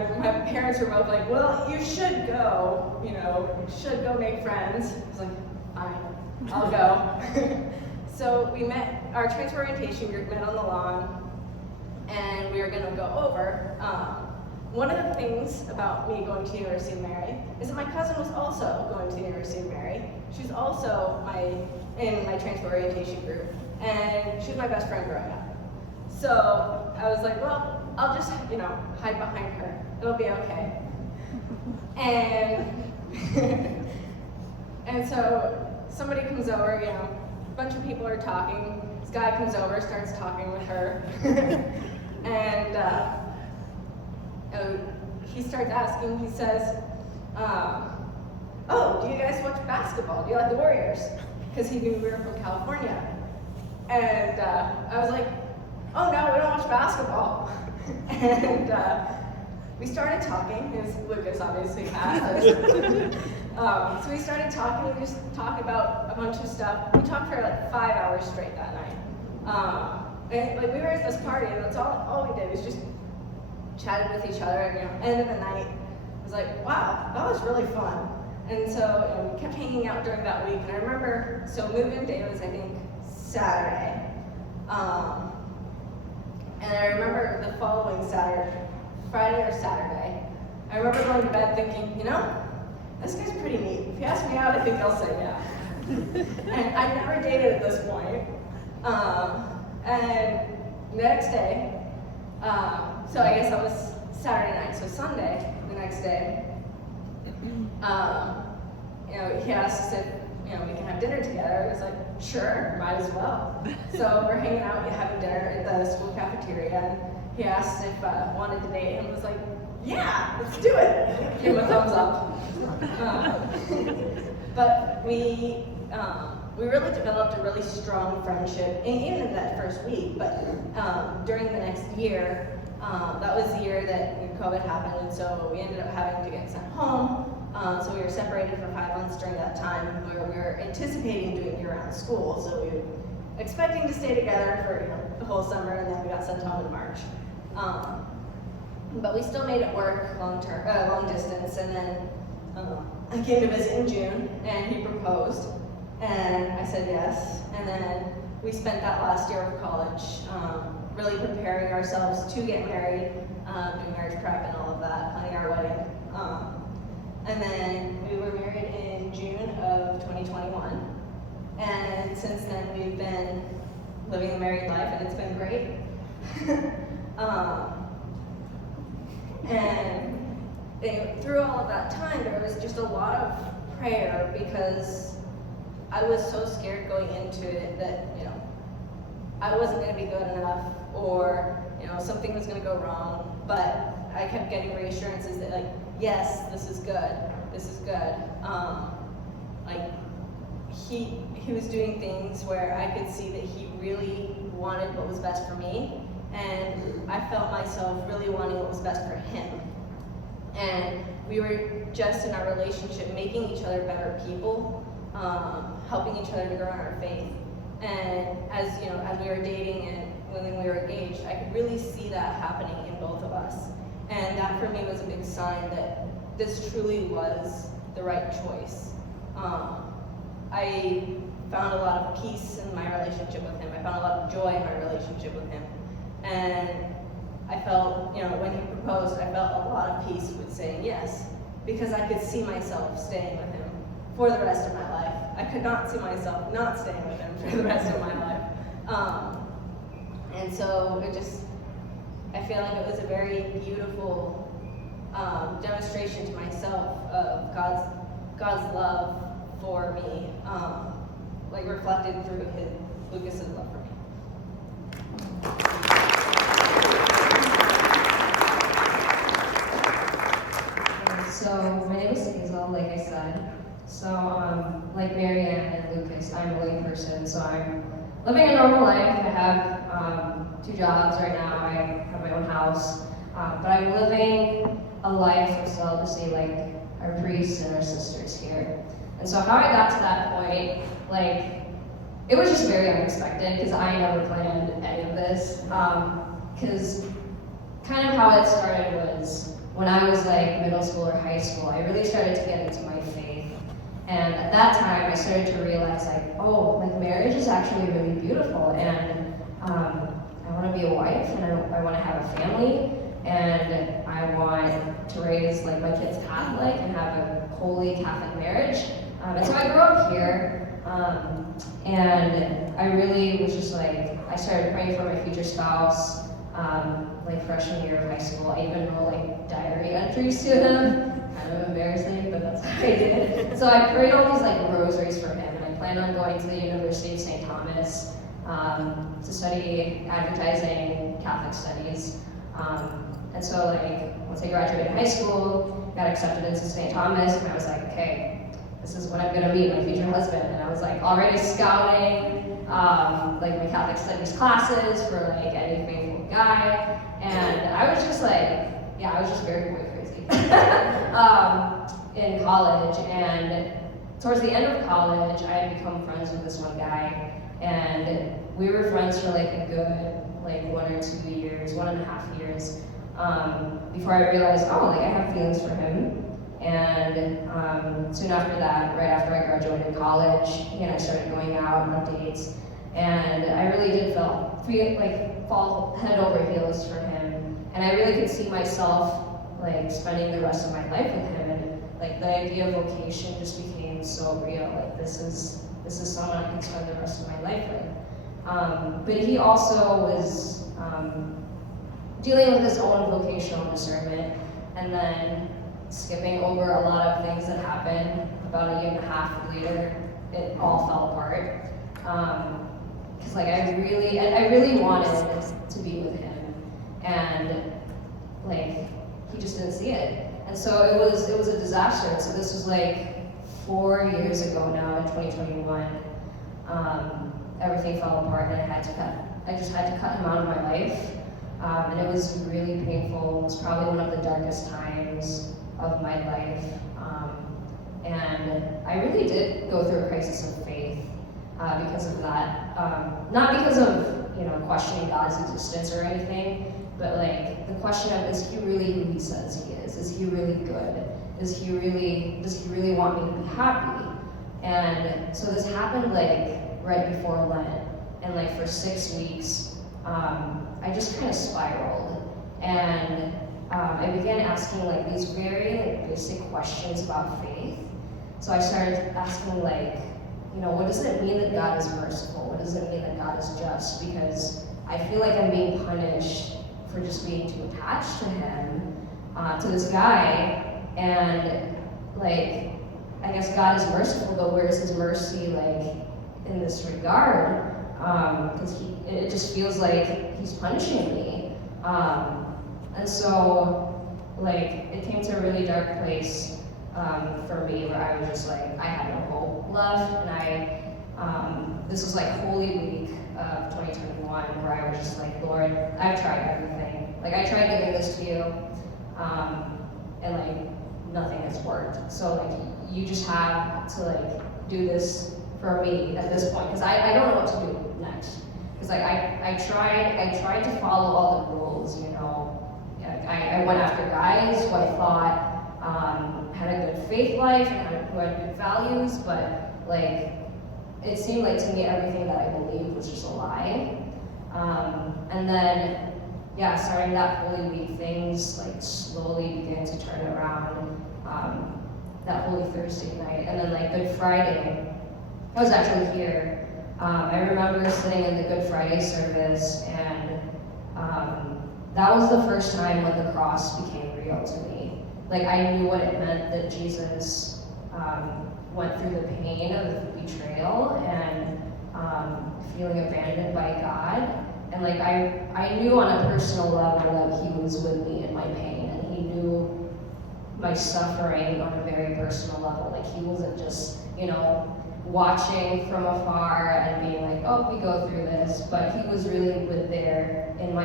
parents were both like, well, you should go, you should go make friends. I was like, fine, I'll go. So we met, our transfer orientation group met on the lawn, and we were going to go over. One of the things about me going to the University of Mary is that my cousin was also going to the University of Mary. She's also in my transfer orientation group, and she was my best friend growing up. So I was like, well, I'll just, hide behind her. It'll be okay. And so somebody comes over, a bunch of people are talking. This guy comes over, starts talking with her. And he starts asking, he says, oh, do you guys watch basketball? Do you like the Warriors? Because he knew we were from California. And I was like, oh no, we don't watch basketball. And we started talking. It was Lucas, obviously, asked us. So we started talking. We just talked about a bunch of stuff. We talked for 5 hours straight that night. And we were at this party, and that's all we did was just chatted with each other. And end of the night, I was like, wow, that was really fun. And so we kept hanging out during that week. And I remember, so move-in day was, I think, Saturday. And I remember the following Friday or Saturday, I remember going to bed thinking, this guy's pretty neat. If he asks me out, I think I'll say yeah. And I never dated at this point. And the next day, so I guess that was Saturday night, so Sunday, the next day, he asked if, we can have dinner together. I was like, sure, might as well. So we're hanging out, having dinner at the school cafeteria, and he asked if I wanted to date him. I was like, yeah, let's do it. Give him a thumbs up. But we we really developed a really strong friendship, and even in that first week, but during the next year, that was the year that COVID happened, and so we ended up having to get sent home. So we were separated for 5 months during that time, where we were anticipating doing year-round school. So we were expecting to stay together for the whole summer, and then we got sent home in March. But we still made it work long distance, and then I came to visit in June, and he proposed, and I said yes. And then we spent that last year of college really preparing ourselves to get married, doing marriage prep and all of that, planning our wedding. And then we were married in June of 2021. And since then we've been living the married life, and it's been great. And through all of that time, there was just a lot of prayer, because I was so scared going into it that, I wasn't going to be good enough, or, something was going to go wrong. But I kept getting reassurances that, like, yes, this is good. This is good. He was doing things where I could see that he really wanted what was best for me, and I felt myself really wanting what was best for him. And we were just in our relationship making each other better people, helping each other to grow in our faith. And as we were dating and when we were engaged, I could really see that happening in both of us. And that for me was a big sign that this truly was the right choice. I found a lot of peace in my relationship with him. I found a lot of joy in my relationship with him. And I felt, when he proposed, I felt a lot of peace with saying yes, because I could see myself staying with him for the rest of my life. I could not see myself not staying with him for the rest of my life. And so I feel like it was a very beautiful demonstration to myself of God's love for me, reflected through Lucas's love for me. So my name is Hazel, like I said. So like Marianne and Lucas, I'm a lay person, so I'm living a normal life. I have 2 jobs right now. I have my own house, but I'm living a life of celibacy like our priests and our sisters here. And so how I got to that point, it was just very unexpected, because I never planned any of this. Because kind of how it started was when I was middle school or high school, I really started to get into my faith. And at that time, I started to realize marriage is actually really beautiful, and I want to be a wife, and I want to have a family, and I want to raise my kids Catholic and have a holy Catholic marriage. And so I grew up here, and I really was just I started praying for my future spouse, freshman year of high school. I even wrote diary entries to him. Kind of embarrassing, but that's what I did. So I prayed all these rosaries for him, and I planned on going to the University of St. Thomas to study advertising, Catholic studies. And so once I graduated high school, got accepted into St. Thomas, and I was okay, this is when I'm gonna meet my future husband. And I was already scouting my Catholic studies classes for any faithful guy. And I was just I was just very boy crazy in college. And towards the end of college, I had become friends with this one guy, and we were friends for a good 1 or 2 years, 1.5 years, before I realized, I have feelings for him. And soon after that, right after I graduated college, he and I started going out on dates, and I really did fall head over heels for him. And I really could see myself spending the rest of my life with him, and the idea of vocation just became so real. This is someone I can spend the rest of my life with. But he also was dealing with his own vocational discernment, and then skipping over a lot of things that happened. About 1.5 years later, it all fell apart. Because I really wanted to be with him, and he just didn't see it. And so it was a disaster. So this was 4 years ago now in 2021, everything fell apart and I just had to cut him out of my life. And it was really painful. It was probably one of the darkest times of my life. And I really did go through a crisis of faith because of that. Not because of, questioning God's existence or anything, but like the question of, is he really who he says he is? Is he really good? Does he really want me to be happy? And so this happened like right before Lent. And like for 6 weeks, I just kind of spiraled. And I began asking like these very basic questions about faith. So I started asking like, what does it mean that God is merciful? What does it mean that God is just? Because I feel like I'm being punished for just being too attached to him, to this guy. And like, I guess God is merciful, but where is his mercy like in this regard? Because it just feels like he's punishing me. And so like it came to a really dark place for me where I was just like, I had no hope left. And this was like Holy Week of 2021 where I was just like, Lord, I've tried everything. Like I tried giving this to you, and like nothing has worked. So like you just have to like do this for me at this point, because I don't know what to do next. Because like I tried to follow all the rules, I went after guys who I thought had a good faith life and who had good values, but like it seemed like to me everything that I believed was just a lie. And then starting that Holy Week, things like slowly began to turn around. That Holy Thursday night, and then like Good Friday, I was actually here. I remember sitting in the Good Friday service, and that was the first time when the cross became real to me. Like I knew what it meant that Jesus went through the pain of betrayal and feeling abandoned by God. And like I knew on a personal level that he was with me in my pain, and he knew my suffering on a very personal level. Like he wasn't just, watching from afar and being like, oh, we go through this, but he was really with me in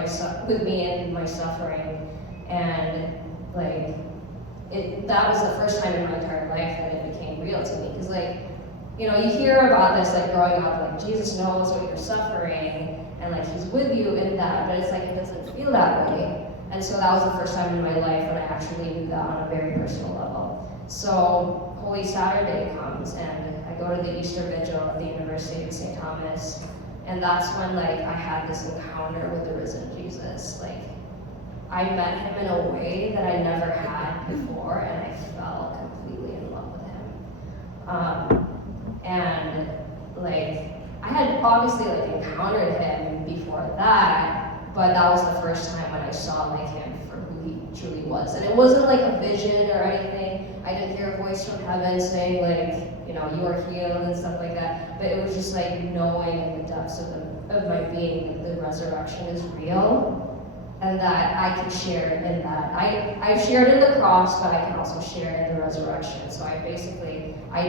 my suffering. And like that was the first time in my entire life that it became real to me. Because like, you hear about this like growing up, like Jesus knows what you're suffering and like he's with you in that, but it's like it doesn't feel that way. And so that was the first time in my life when I actually knew that on a very personal level. So Holy Saturday comes, and I go to the Easter Vigil at the University of St. Thomas, and that's when like I had this encounter with the risen Jesus. Like I met him in a way that I never had before, and I fell completely in love with him. And like I had obviously like encountered him before that, but that was the first time when I saw like him for who he truly was. And it wasn't like a vision or anything. I didn't hear a voice from heaven saying like, you are healed and stuff like that. But it was just like knowing in the depths of my being that the resurrection is real, and that I could share in that. I shared in the cross, but I can also share in the resurrection. So I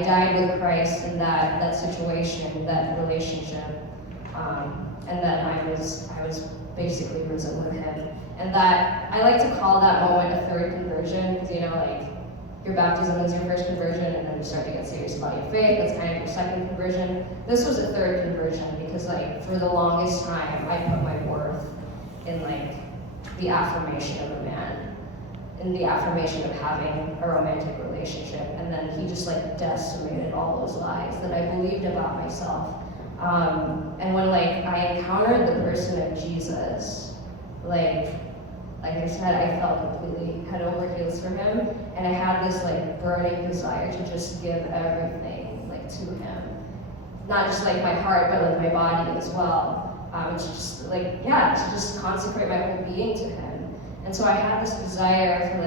died with Christ in that situation, that relationship, and then I was basically risen with him. And that, I like to call that moment a third conversion, because like your baptism is your first conversion, and then you start to get serious about your faith, that's kind of your second conversion. This was a third conversion, because like for the longest time, I put my worth in like the affirmation of a man, in the affirmation of having a romantic relationship, and then he just like decimated all those lies that I believed about myself. And when like I encountered the person of Jesus, like I said, I felt completely head over heels for him, and I had this like burning desire to just give everything like to him, not just like my heart, but like my body as well. To just like to just consecrate my whole being to him. And so I had this desire for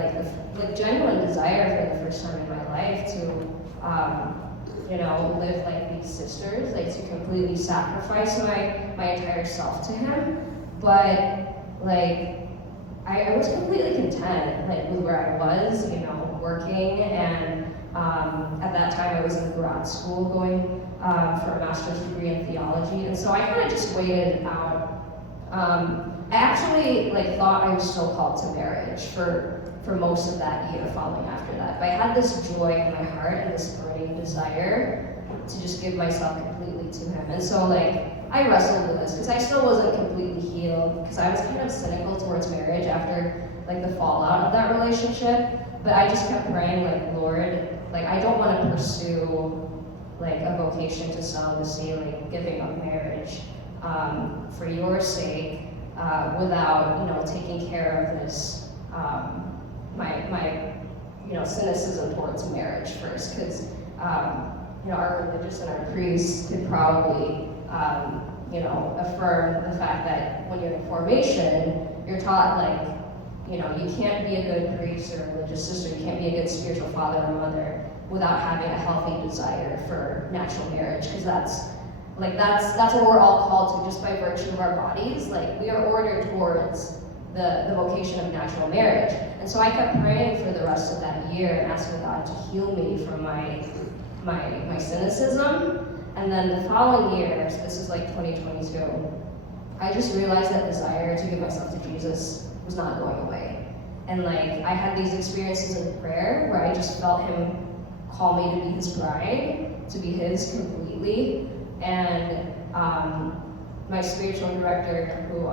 like genuine desire for the first time in my life to live like these sisters, like to completely sacrifice my entire self to him. But like I was completely content like with where I was, working and At that time, I was in grad school going for a master's degree in theology, and so I kind of just waited it out. I actually thought I was still called to marriage for most of that year following after that. But I had this joy in my heart and this burning desire to just give myself completely to him. And so I wrestled with this because I still wasn't completely healed because I was kind of cynical towards marriage after the fallout of that relationship. But I just kept praying Lord, I don't want to pursue a vocation to celibacy, giving up marriage for your sake without taking care of this my cynicism towards marriage first, because our religious and our priests could probably affirm the fact that when you're in formation, you're taught you can't be a good priest or religious sister, you can't be a good spiritual father or mother without having a healthy desire for natural marriage, because that's what we're all called to just by virtue of our bodies. We are ordered towards the vocation of natural marriage. And so I kept praying for the rest of that year and asking God to heal me from my cynicism. And then the following year, so this is 2022, I just realized that desire to give myself to Jesus was not going away. And I had these experiences in prayer where I just felt him call me to be his bride, to be his completely. And my spiritual director, who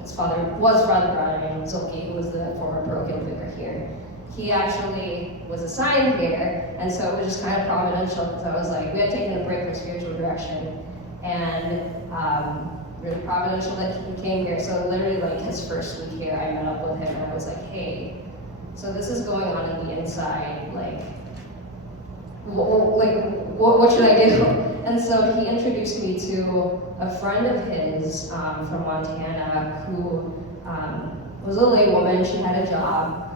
his father was Father Brian Zolke, who was the former parochial vicar here, he actually was assigned here, and so it was just kind of providential because I was we had taken a break from spiritual direction, and really providential that he came here. So literally his first week here, I met up with him and I was hey, so this is going on in the inside, what should I do? And so he introduced me to a friend of his from Montana who was a lay woman. She had a job,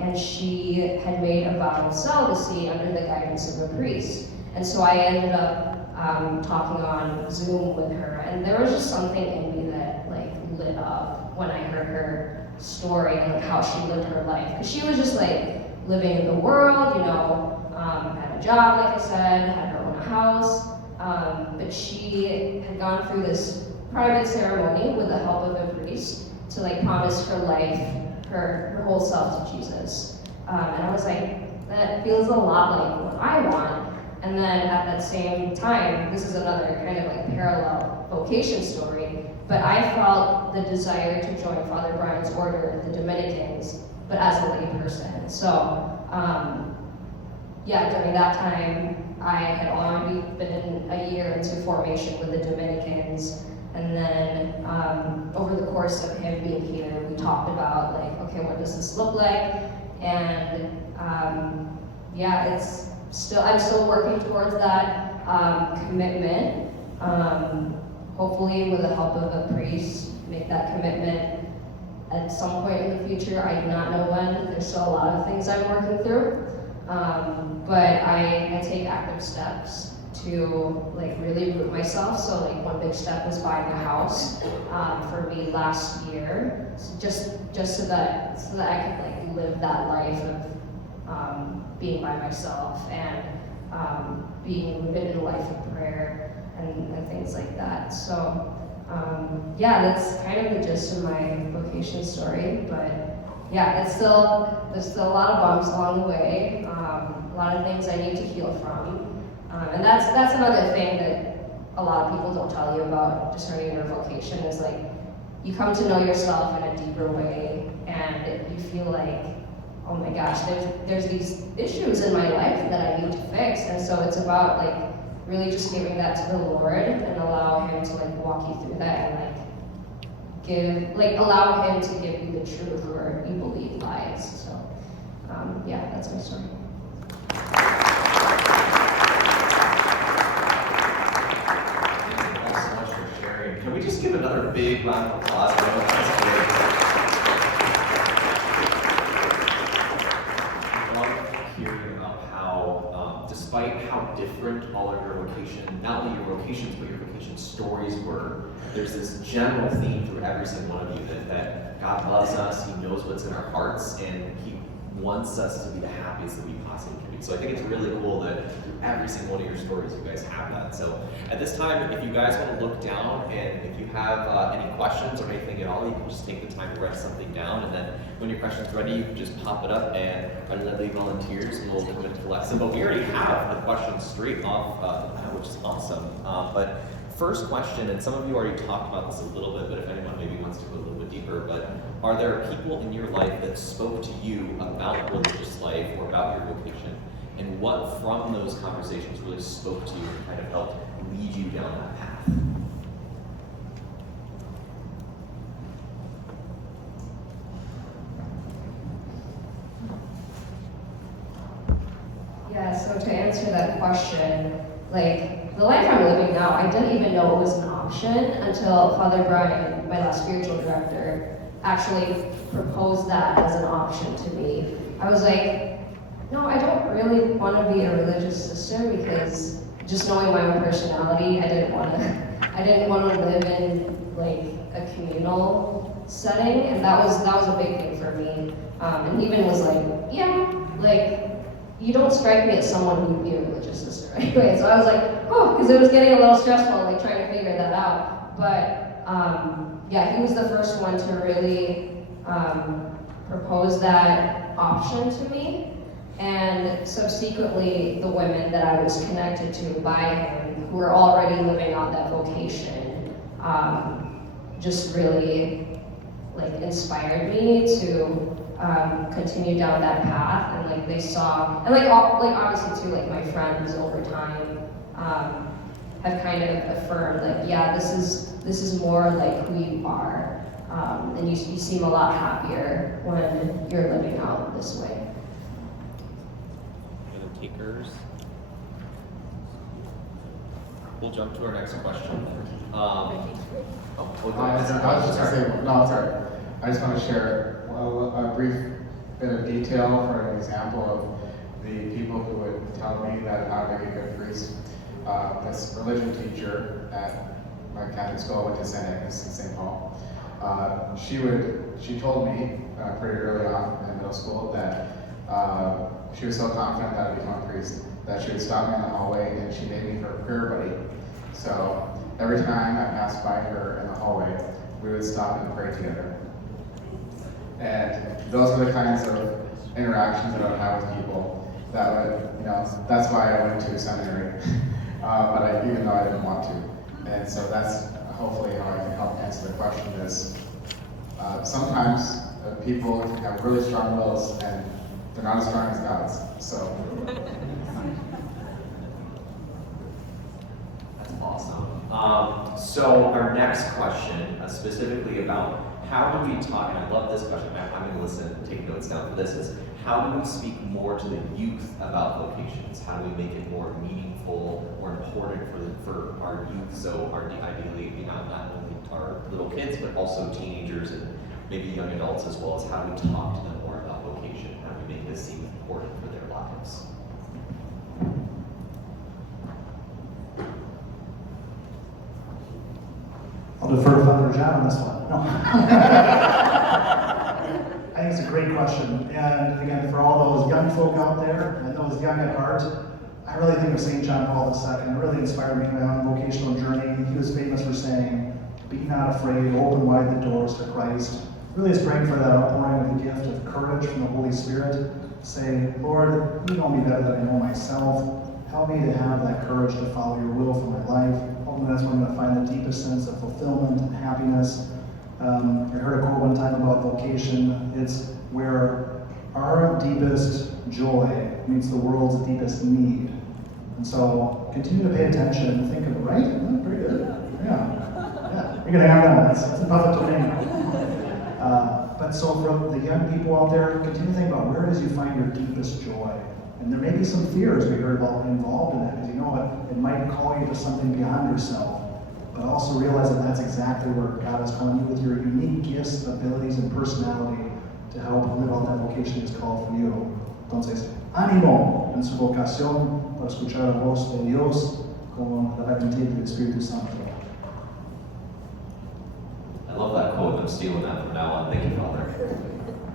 and she had made a vow of celibacy under the guidance of a priest. And so I ended up talking on Zoom with her, and there was just something in me that lit up when I heard her story and how she lived her life. Because she was just living in the world, had a job, like I said, had her own house, but she had gone through this private ceremony with the help of a priest to promise her life, her whole self to Jesus. And I was that feels a lot like what I want. And then at that same time, this is another kind of parallel vocation story, but I felt the desire to join Father Brian's order, the Dominicans, but as a lay person. So during that time, I had already been a year into formation with the Dominicans, and then over the course of him being here, we talked about okay, what does this look like? And it's still, I'm still working towards that commitment. Hopefully, with the help of a priest, make that commitment at some point in the future. I do not know when. There's still a lot of things I'm working through. But I take active steps to really root myself. So one big step was buying a house for me last year, just so that I could live that life of being by myself and being rooted in a life of prayer and things like that. So that's kind of the gist of my vocation story. But there's still a lot of bumps along the way. A lot of things I need to heal from. And that's another thing that a lot of people don't tell you about discerning your vocation is you come to know yourself in a deeper way, and you feel oh my gosh, there's these issues in my life that I need to fix. And so it's about really just giving that to the Lord and allow him to walk you through that and allow him to give you the truth where you believe lies. So that's my story. Thanks so much for sharing. Can we just give another big round of applause? That's great. I love hearing about how, despite how different all of your vocation, not only your vocations, but your vocation stories were, there's this general theme through every single one of you that God loves us, he knows what's in our hearts, and he wants us to be the happiest that we possibly can be. So I think it's really cool that every single one of your stories, you guys have that. So at this time, if you guys want to look down and if you have any questions or anything at all, you can just take the time to write something down, and then when your question's ready, you can just pop it up and our lovely volunteers will come and collect them. But we already have the questions straight off, which is awesome. But first question, and some of you already talked about this a little bit, but if anyone maybe wants to go a little bit deeper, but are there people in your life that spoke to you about religious life or about your vocation? And what from those conversations really spoke to you and kind of helped lead you down that path? Yeah, so to answer that question, like the life I'm living now, I didn't even know it was an option until Father Brian, my last spiritual director, actually proposed that as an option to me. I was like, no, I don't really want to be a religious sister because just knowing my own personality, I didn't want to live in like a communal setting, and that was a big thing for me. And even was like, yeah, like you don't strike me as someone who would be a religious sister anyway. So I was like, oh, because it was getting a little stressful, like trying to figure that out. But yeah, he was the first one to really propose that option to me. And subsequently, the women that I was connected to by him, who were already living out that vocation, just really like inspired me to continue down that path. And like they saw, and like obviously too, like my friends over time have kind of affirmed, like, yeah, this is more like who you are, and you seem a lot happier when you're living out this way. Takers. We'll jump to our next question. I was just going to say, no, sorry. I just want to share a brief bit of detail for an example of the people who would tell me that how to be a good priest. This religion teacher at my Catholic school, I went to St. Agnes in St. Paul. She told me pretty early on in middle school that she was so confident that I'd become a priest that she would stop me in the hallway and she made me her prayer buddy. So every time I passed by her in the hallway, we would stop and pray together. And those are the kinds of interactions that I would have with people that would, that's why I went to seminary, but even though I didn't want to. And so that's hopefully how I can help answer the question is, sometimes people can have really strong wills and they're not as strong as God's, so. That's awesome. So our next question, specifically about how do we talk, and I love this question, I'm going to listen and take notes down for this, is how do we speak more to the youth about vocations? How do we make it more meaningful, more important for our youth, so ideally, not only our little kids, but also teenagers and maybe young adults as well, as how do we talk to them more about vocation? How do we make this seem important for their lives? I'll defer to Father John on this one. No. I think it's a great question. And again, for all those young folk out there, and those young at heart, I really think of St. John Paul II. It really inspired me in my own vocational journey. He was famous for saying, "Be not afraid, open wide the doors to Christ." Really is praying for that outpouring of the gift of courage from the Holy Spirit. Say, Lord, you know me better than I know myself. Help me to have that courage to follow your will for my life. Hopefully that's where I'm going to find the deepest sense of fulfillment and happiness. I heard a quote one time about vocation. It's where our deepest joy meets the world's deepest need. And so continue to pay attention and think of it, right? Oh, pretty good. Yeah. You're going to have that. That's a public domain. But so for the young people out there, continue to think about where it is you find your deepest joy. And there may be some fears we heard about involved in that, because it might call you to something beyond yourself. But also realize that that's exactly where God is calling you with your unique gifts, abilities, and personality to help live out that vocation He's called for you. Entonces, ánimo en su vocación para escuchar la voz de Dios con la valentía del Espíritu Santo. I love that quote. I'm stealing that from now on. Thank you, Father.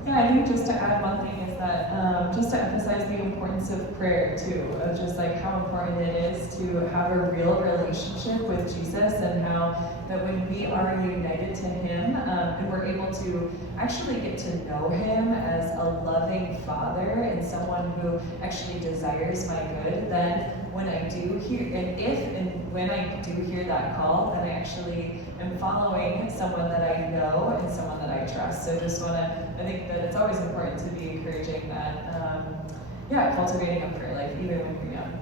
Yeah, I think just to add one thing is that just to emphasize the importance of prayer too, of just like how important it is to have a real relationship with Jesus, and how that when we are united to Him and we're able to actually get to know Him as a loving Father and someone who actually desires my good, then when I do hear, and if and when I do hear that call, then I actually am following someone that I know and someone that I trust. So just I think that it's always important to be encouraging that, cultivating a prayer life, even when we're young.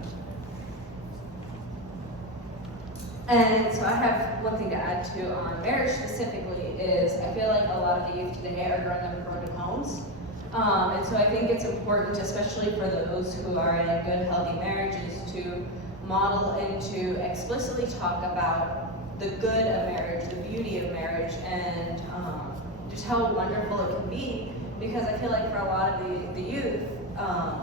And so I have one thing to add to on marriage specifically is I feel like a lot of the youth today are growing up in broken homes. And so I think it's important, especially for those who are in good, healthy marriages, to model and to explicitly talk about the good of marriage, the beauty of marriage, and just how wonderful it can be. Because I feel like for a lot of the youth,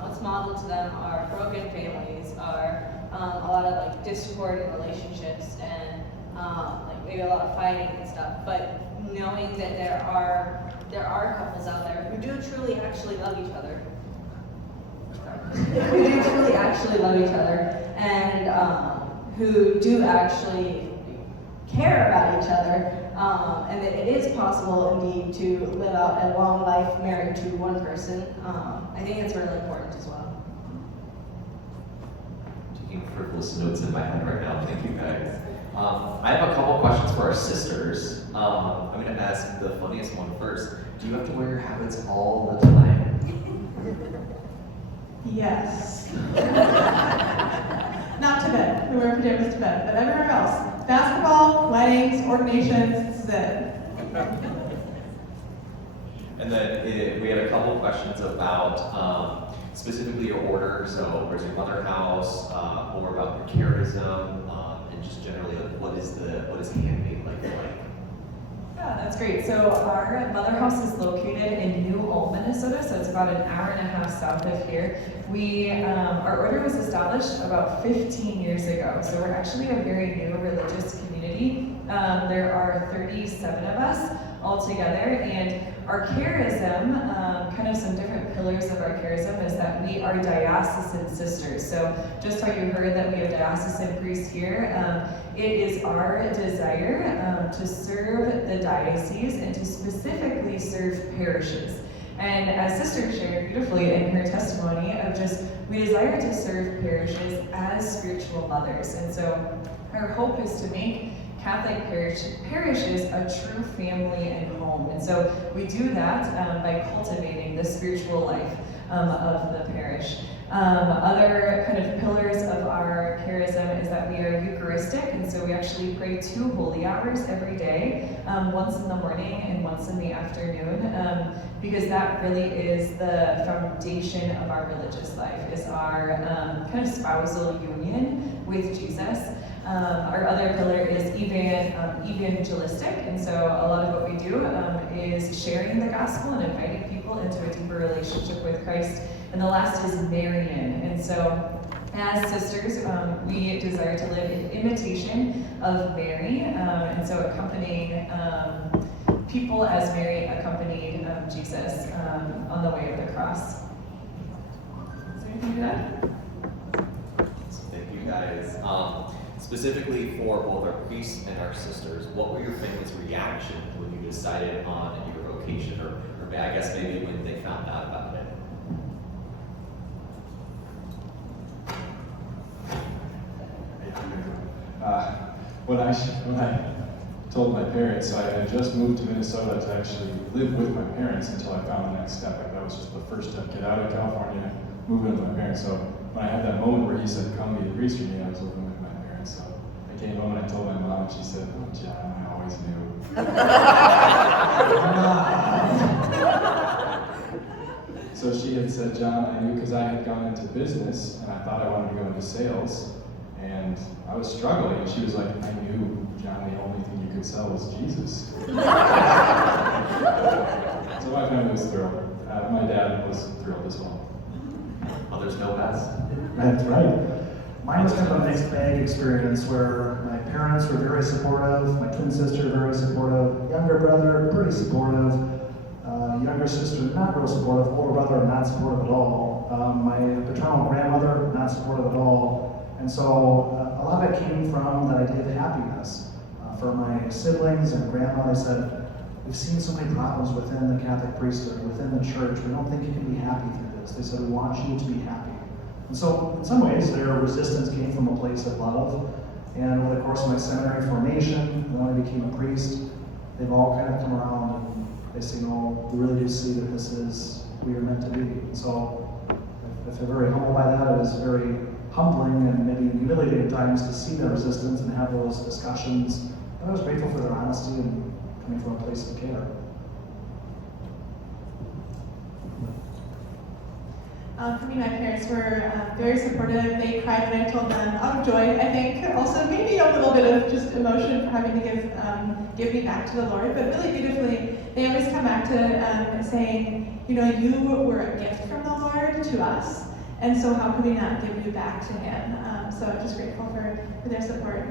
what's modeled to them are broken families, are a lot of like discord in relationships, and like maybe a lot of fighting and stuff. But knowing that there are couples out there who do truly actually love each other, who do truly actually love each other, and who do actually care about each other, and that it is possible indeed to live out a long life married to one person. I think it's really important as well. Taking frivolous notes in my head right now. Thank you, guys. I have a couple questions for our sisters. I'm going to ask the funniest one first. Do you have to wear your habits all the time? Yes. Not to bed. We wear pajamas to bed, but everywhere else. Basketball, weddings, ordinations, this is it. And then we had a couple questions about specifically your order. So where's your mother house, more about your charism, and just generally like what is handmade like? Yeah, that's great. So our mother house is located in New Ulm, Minnesota, so it's about an hour and a half south of here. Our order was established about 15 years ago, so we're actually a very new religious community. There are 37 of us all together, and our charism, kind of some different pillars of our charism, is that we are diocesan sisters. So just how you heard that we have diocesan priests here, it is our desire to serve the diocese and to specifically serve parishes. And as Sister shared beautifully in her testimony of just, we desire to serve parishes as spiritual mothers. And so our hope is to make Catholic parishes a true family and home. And so we do that by cultivating the spiritual life of the parish. Other kind of pillars of our charism is that we are Eucharistic, and so we actually pray 2 holy hours every day, once in the morning and once in the afternoon, because that really is the foundation of our religious life, is our kind of spousal union with Jesus. Our other pillar is evangelistic, and so a lot of what we do is sharing the gospel and inviting people into a deeper relationship with Christ. And the last is Marian, and so as sisters, we desire to live in imitation of Mary, and so accompanying people as Mary accompanied Jesus on the way of the cross. Is there anything to add? So thank you guys. Specifically for both our priests and our sisters, what were your family's reaction when you decided on your vocation, or I guess maybe when they found out about it? When I told my parents, so I had just moved to Minnesota to actually live with my parents until I found the next step. Like that was just the first step, get out of California, move in with my parents. So when I had that moment where he said, come be a priest for me, I was living with my parents. So I came home and I told my mom, and she said, oh, John, I always knew. So she had said, John, I knew because I had gone into business and I thought I wanted to go into sales. And I was struggling, and she was like, I knew, John, the only thing you could sell was Jesus. So my family was thrilled. My dad was thrilled as well. Others know best. That's right. Mine was kind of a mixed bag experience where my parents were very supportive, my twin sister very supportive, younger brother pretty supportive. Younger sister, not real supportive. Older brother, not supportive at all. My paternal grandmother, not supportive at all. And so a lot of it came from that idea of happiness. For my siblings and grandma, they said, we've seen so many problems within the Catholic priesthood, within the church. We don't think you can be happy through this. They said, we want you to be happy. And so in some ways, their resistance came from a place of love. And over the course of my seminary formation, when I became a priest, they've all kind of come around and they say, no, we really do see that this is who you're meant to be. And so I feel very humbled by that. It was very humbling and maybe humiliating at times to see their resistance and have those discussions. But I was grateful for their honesty and coming from a place of care. For me, my parents were very supportive. They cried when I told them, out of joy, I think. Also, maybe a little bit of just emotion for having to give me back to the Lord, but really beautifully, they always come back to saying, you know, you were a gift from the Lord to us, and so how could we not give you back to Him? So I'm just grateful for their support.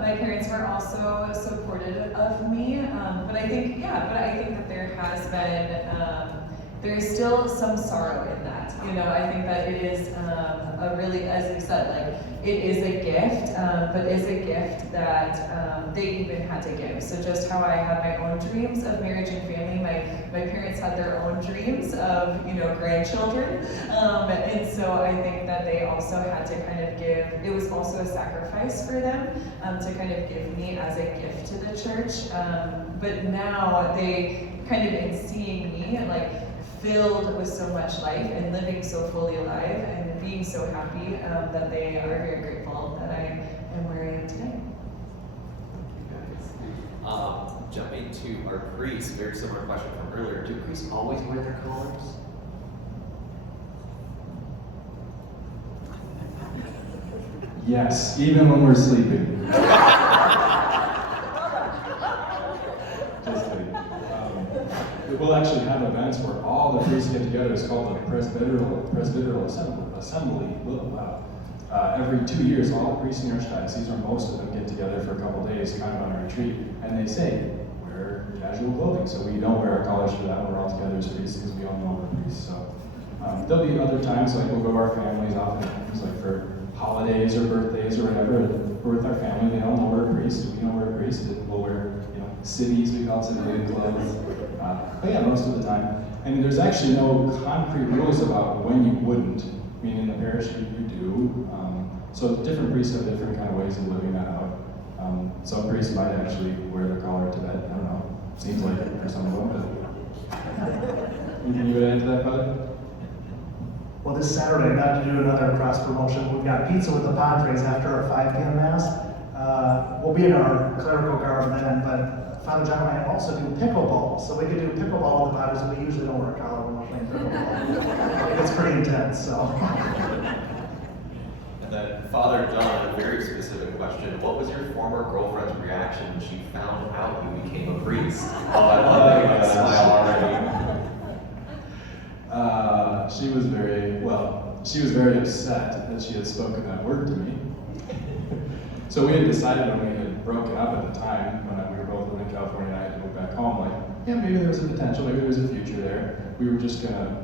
My parents were also supportive of me, but I think that there has been, there is still some sorrow in that. You know, I think that it is a really, as you said, like, it is a gift, but is a gift that they even had to give. So just how I had my own dreams of marriage and family, my parents had their own dreams of, you know, grandchildren. And so I think that they also had to kind of give, it was also a sacrifice for them to kind of give me as a gift to the church. But now they kind of, in seeing me, like, filled with so much life and living so fully alive and being so happy, that they are very grateful that I am where I am today. Jumping to our priests, very similar question from earlier. Do priests always wear their collars? Yes, even when we're sleeping. Just kidding. We'll actually have events where all the priests get together. It's called the Presbyteral Assembly. Wow. Every 2 years, all the priests in the archdiocese, or most of them, get together for a couple days, kind of on a retreat, and they say, wear casual clothing. So we don't wear our collars for that when we're all together as priests, because we all know we're priests. So there'll be other times, like we'll go to our families, oftentimes like for holidays or birthdays or whatever. We're with our family, they all know we're a priest, we know we're a priest, and we'll wear, you know, civvies, we call it civilian clothes. But yeah, most of the time. And there's actually no concrete rules about when you wouldn't. I mean, in the parish, you do. So different priests have different kind of ways of living that out. Some priests might actually wear their collar to bed. I don't know. Seems like it for some of them, but anything you would add to that, Father? Well, this Saturday, not to do another cross promotion, we've got pizza with the Padres after our 5 p.m. Mass. We'll be in our clerical garb then, but Father John and I also do pickleball. So we could do pickleball with the Padres, and we usually don't wear a collar when we're playing pickleball. It's pretty intense, so. And then, Father John, a very specific question. What was your former girlfriend's reaction when she found out you became a priest? Oh, I love that smile already. She was very upset that she had spoken that word to me. So we had decided when we had broken up at the time, when we were both living in California and I had to move back home, like, yeah, maybe there was a potential, maybe there was a future there. We were just gonna,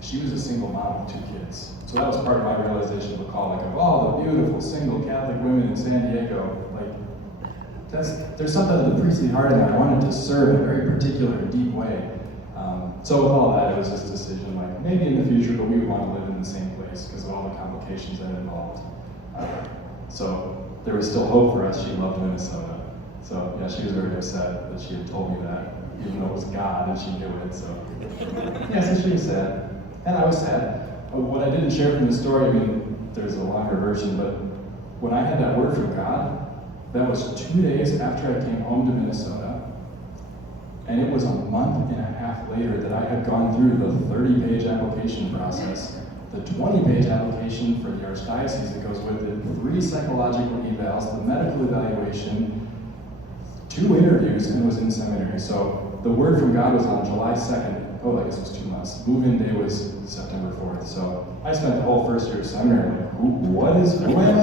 she was a single mom with 2 kids. So that was part of my realization of the call, like, of all the beautiful single Catholic women in San Diego, like, there's something of the priestly heart in there. I wanted to serve in a very particular, deep way. So with all that, it was this decision, like, maybe in the future, but we would want to live in the same place because of all the complications that involved. So there was still hope for us. She loved Minnesota. So yeah, she was very upset that she had told me that, even though it was God and she knew it. So yeah, so she was sad. And I was sad. What I didn't share from the story, I mean, there's a longer version, but when I had that word from God, that was 2 days after I came home to Minnesota. And it was a month and a half later that I had gone through the 30-page application process, the 20-page application for the archdiocese that goes with it, 3 psychological evals, the medical evaluation, 2 interviews, and was in seminary. So the word from God was on July 2nd. Oh, I guess it was 2 months. months. Move-in day was September 4th, so I spent the whole first year of seminary like, what is going on?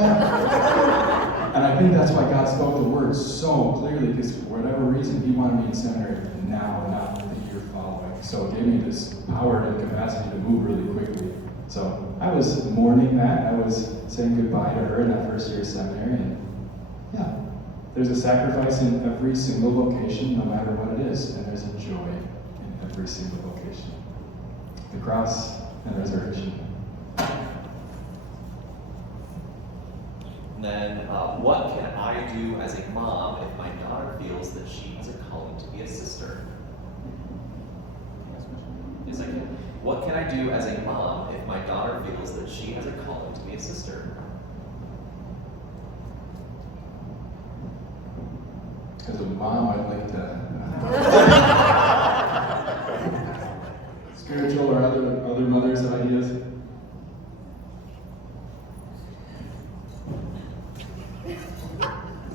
And I think that's why God spoke the word so clearly, because for whatever reason, he wanted me in seminary now, not the year following. So it gave me this power and capacity to move really quickly. So I was mourning that. I was saying goodbye to her in that first year of seminary. And yeah, there's a sacrifice in every single vocation, no matter what it is. And there's a joy in every single vocation. The cross and resurrection. And then, what can I do as a mom if my daughter feels that she has a calling to be a sister? Yes, I can. What can I do as a mom if my daughter feels that she has a calling to be a sister? As a mom, I'd like to spiritual or other mothers have ideas.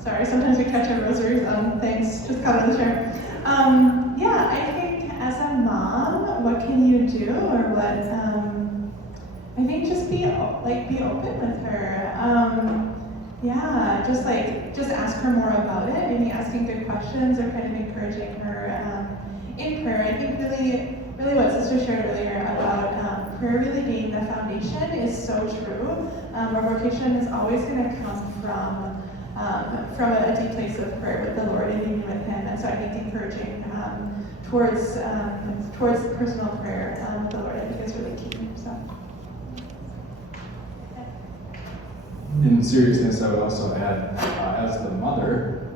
Sorry, sometimes we catch our rosaries on things just caught on the chair. Yeah, I think as a mom, what can you do, or what? I think just be open with her. Yeah, just ask her more about it. Maybe asking good questions or kind of encouraging her in prayer. I think really what Sister shared earlier about prayer really being the foundation is so true. Our vocation is always going to come from a deep place of prayer with the Lord and union with Him. And so I think encouraging towards personal prayer with the Lord, I think is really key. So. In seriousness, I would also add, as the mother,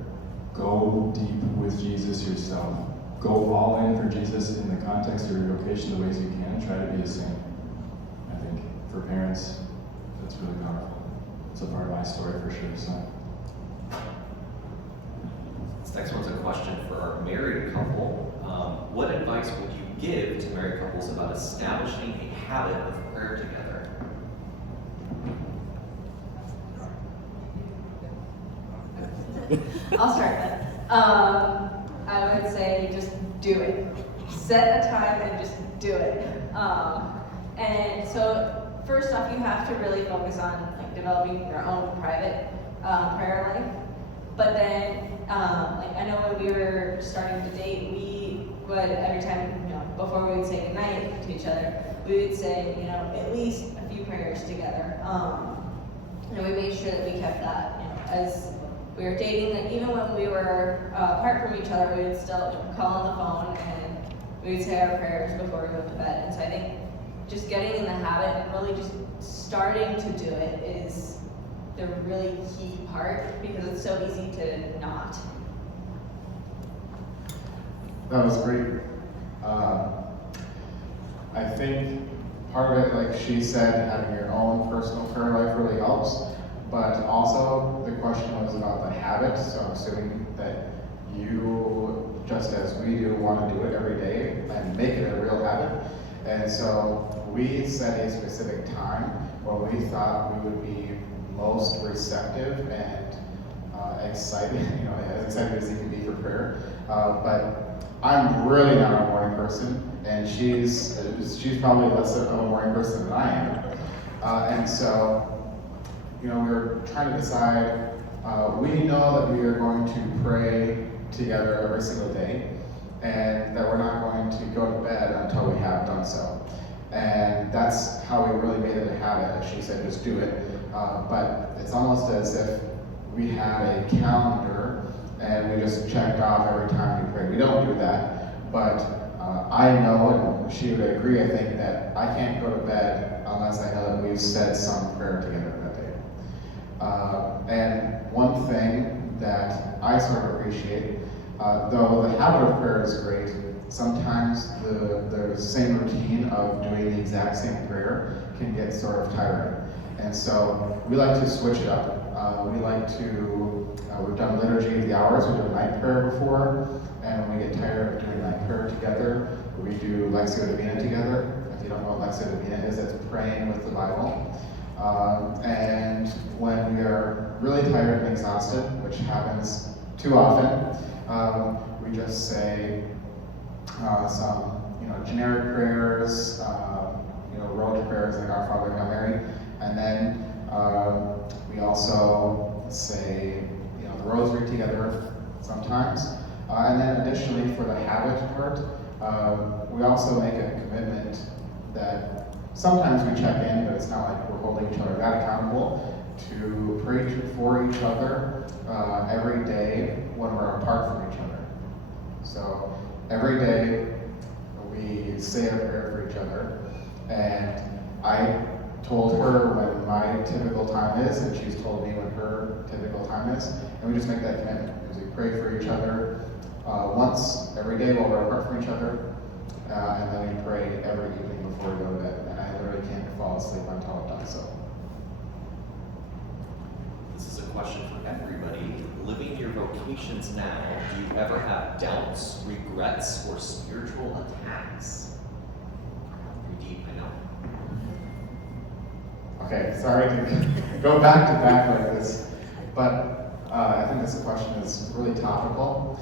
go deep with Jesus yourself. Go all in for Jesus in the context of your vocation the ways you can. Try to be a saint. I think for parents, that's really powerful. It's a part of my story for sure. So. This next one's a question for our married couple. What advice would you give to married couples about establishing a habit of prayer together? I'll start then. I would say just do it. Set a time and just do it. And so first off, you have to really focus on developing your own private prayer life. But then, I know when we were starting to date, we would every time, before we would say goodnight to each other, we would say, at least a few prayers together. And we made sure that we kept that, as we were dating, that even when we were apart from each other, we would still call on the phone and we would say our prayers before we went to bed. And so I think just getting in the habit and really just starting to do it is the really key part, because it's so easy to not. That was great. I think part of it, like she said, having your own personal prayer life really helps, but also the question was about the habit, so I'm assuming that you, just as we do, want to do it every day and make it a real habit. And so we set a specific time where we thought we would be most receptive and excited, as excited as you can be for prayer. But I'm really not a morning person, and she's probably less of a morning person than I am. And so, we were trying to decide. We know that we are going to pray together every single day, and that we're not going to go to bed until we have done so. And that's how we really made it a habit. As she said, just do it. But it's almost as if we had a calendar and we just checked off every time we prayed. We don't do that, but I know, and she would agree, I think, that I can't go to bed unless I know that we've said some prayer together that day. And one thing that I sort of appreciate, though the habit of prayer is great, sometimes the same routine of doing the exact same prayer can get sort of tiring. And so we like to switch it up. We've done Liturgy of the Hours, we've done night prayer before, and when we get tired of doing night prayer together, we do Lectio Divina together. If you don't know what Lectio Divina is, that's praying with the Bible. And when we are really tired and exhausted, which happens too often, we just say some generic prayers, rote prayers like Our Father, Hail Mary, and then we also say, the rosary together sometimes. And then additionally for the habit part, we also make a commitment that sometimes we check in, but it's not like we're holding each other that accountable, to pray for each other every day when we're apart from each other. So every day we say a prayer for each other, and I told her when my typical time is, and she's told me when her typical time is, and we just make that commitment, because we pray for each other once every day while we're apart from each other, and then we pray every evening before we go to bed, and I literally can't fall asleep until I've done so. This is a question for everybody. Living your vocations now, do you ever have doubts, regrets, or spiritual attacks? Pretty deep, I know. Okay, sorry to go back to back like this, but I think this question is really topical.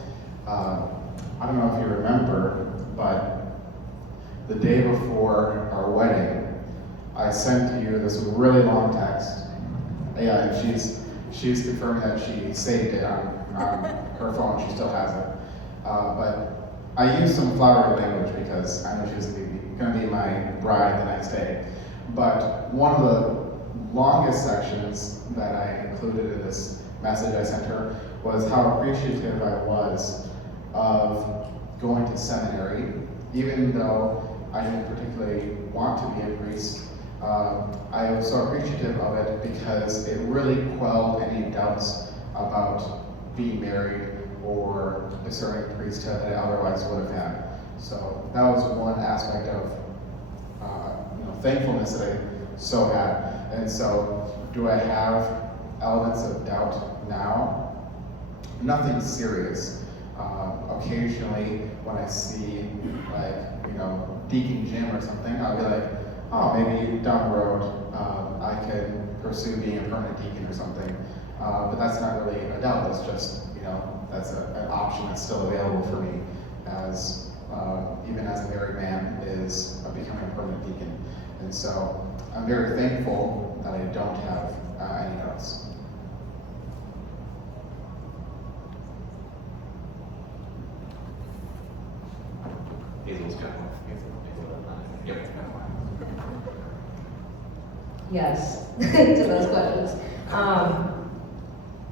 I don't know if you remember, but the day before our wedding, I sent you this really long text. Yeah, and she's confirming that she saved it on her phone. She still has it. But I used some flowery language because I know she was going to be my bride the next day. But one of the longest sections that I included in this message I sent her was how appreciative I was of going to seminary, even though I didn't particularly want to be a priest. I was so appreciative of it because it really quelled any doubts about being married or discerning priesthood that I otherwise would have had. So that was one aspect of thankfulness that I so had. And so, do I have elements of doubt now? Nothing serious. Occasionally, when I see Deacon Jim or something, I'll be like, oh, maybe down the road I can pursue being a permanent deacon or something. But that's not really a doubt. That's just that's an option that's still available for me, as even as a married man, is becoming a permanent deacon. And so I'm very thankful that I don't have any doubts. Hazel's got one. Yep. Yes, to those questions.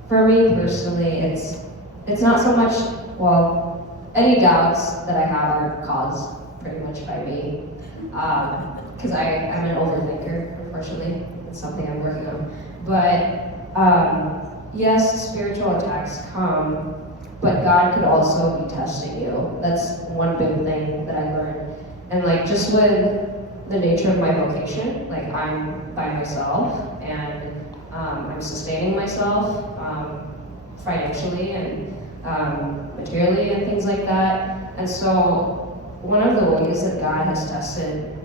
For me personally, it's not so much, any doubts that I have are caused pretty much by me. Because I'm an overthinker, unfortunately. It's something I'm working on. But yes, spiritual attacks come, but God could also be testing you. That's one big thing that I learned. And just with the nature of my vocation, I'm by myself, and I'm sustaining myself financially and materially and things like that. And so one of the ways that God has tested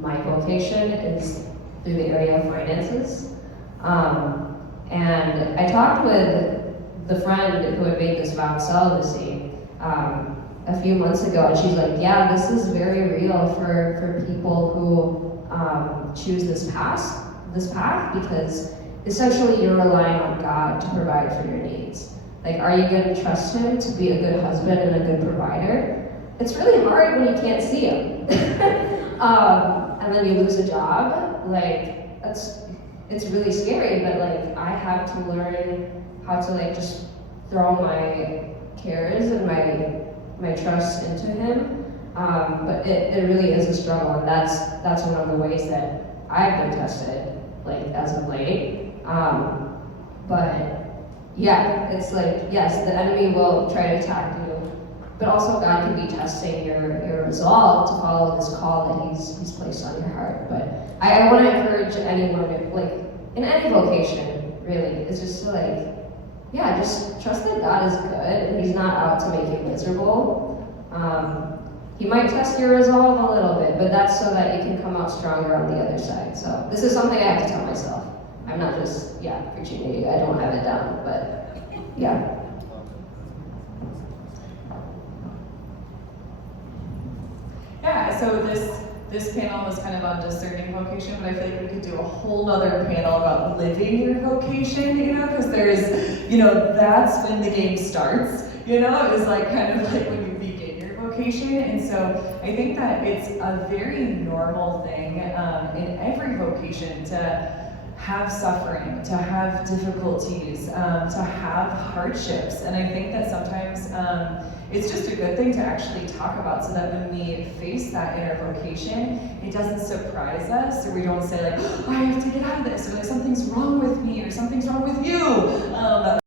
my vocation is through the area of finances. And I talked with the friend who had made this vow of celibacy a few months ago, and she's like, yeah, this is very real for people who choose this path, because essentially you're relying on God to provide for your needs. Are you going to trust Him to be a good husband and a good provider? It's really hard when you can't see Him. And then you lose a job. It's really scary, but I had to learn how to just throw my cares and my trust into Him. But it really is a struggle, and that's one of the ways that I've been tested, as of late. But yeah, it's yes, the enemy will try to attack you, but also God can be testing your resolve to follow this call that He's placed on your heart. But I want to encourage anyone, in any vocation, really, is just to just trust that God is good and He's not out to make you miserable. He might test your resolve a little bit, but that's so that you can come out stronger on the other side. So this is something I have to tell myself. I'm not just, preaching to you. I don't have it down, but yeah. Yeah, so this panel was kind of on discerning vocation, but I feel like we could do a whole other panel about living your vocation, you know, because there's, you know, that's when the game starts, you know, it was like kind of like when you begin your vocation. And so I think that it's a very normal thing in every vocation to have suffering, to have difficulties, to have hardships. And I think that sometimes it's just a good thing to actually talk about so that when we face that inner vocation, it doesn't surprise us, or we don't say like, oh, I have to get out of this, or like something's wrong with me, or something's wrong with you.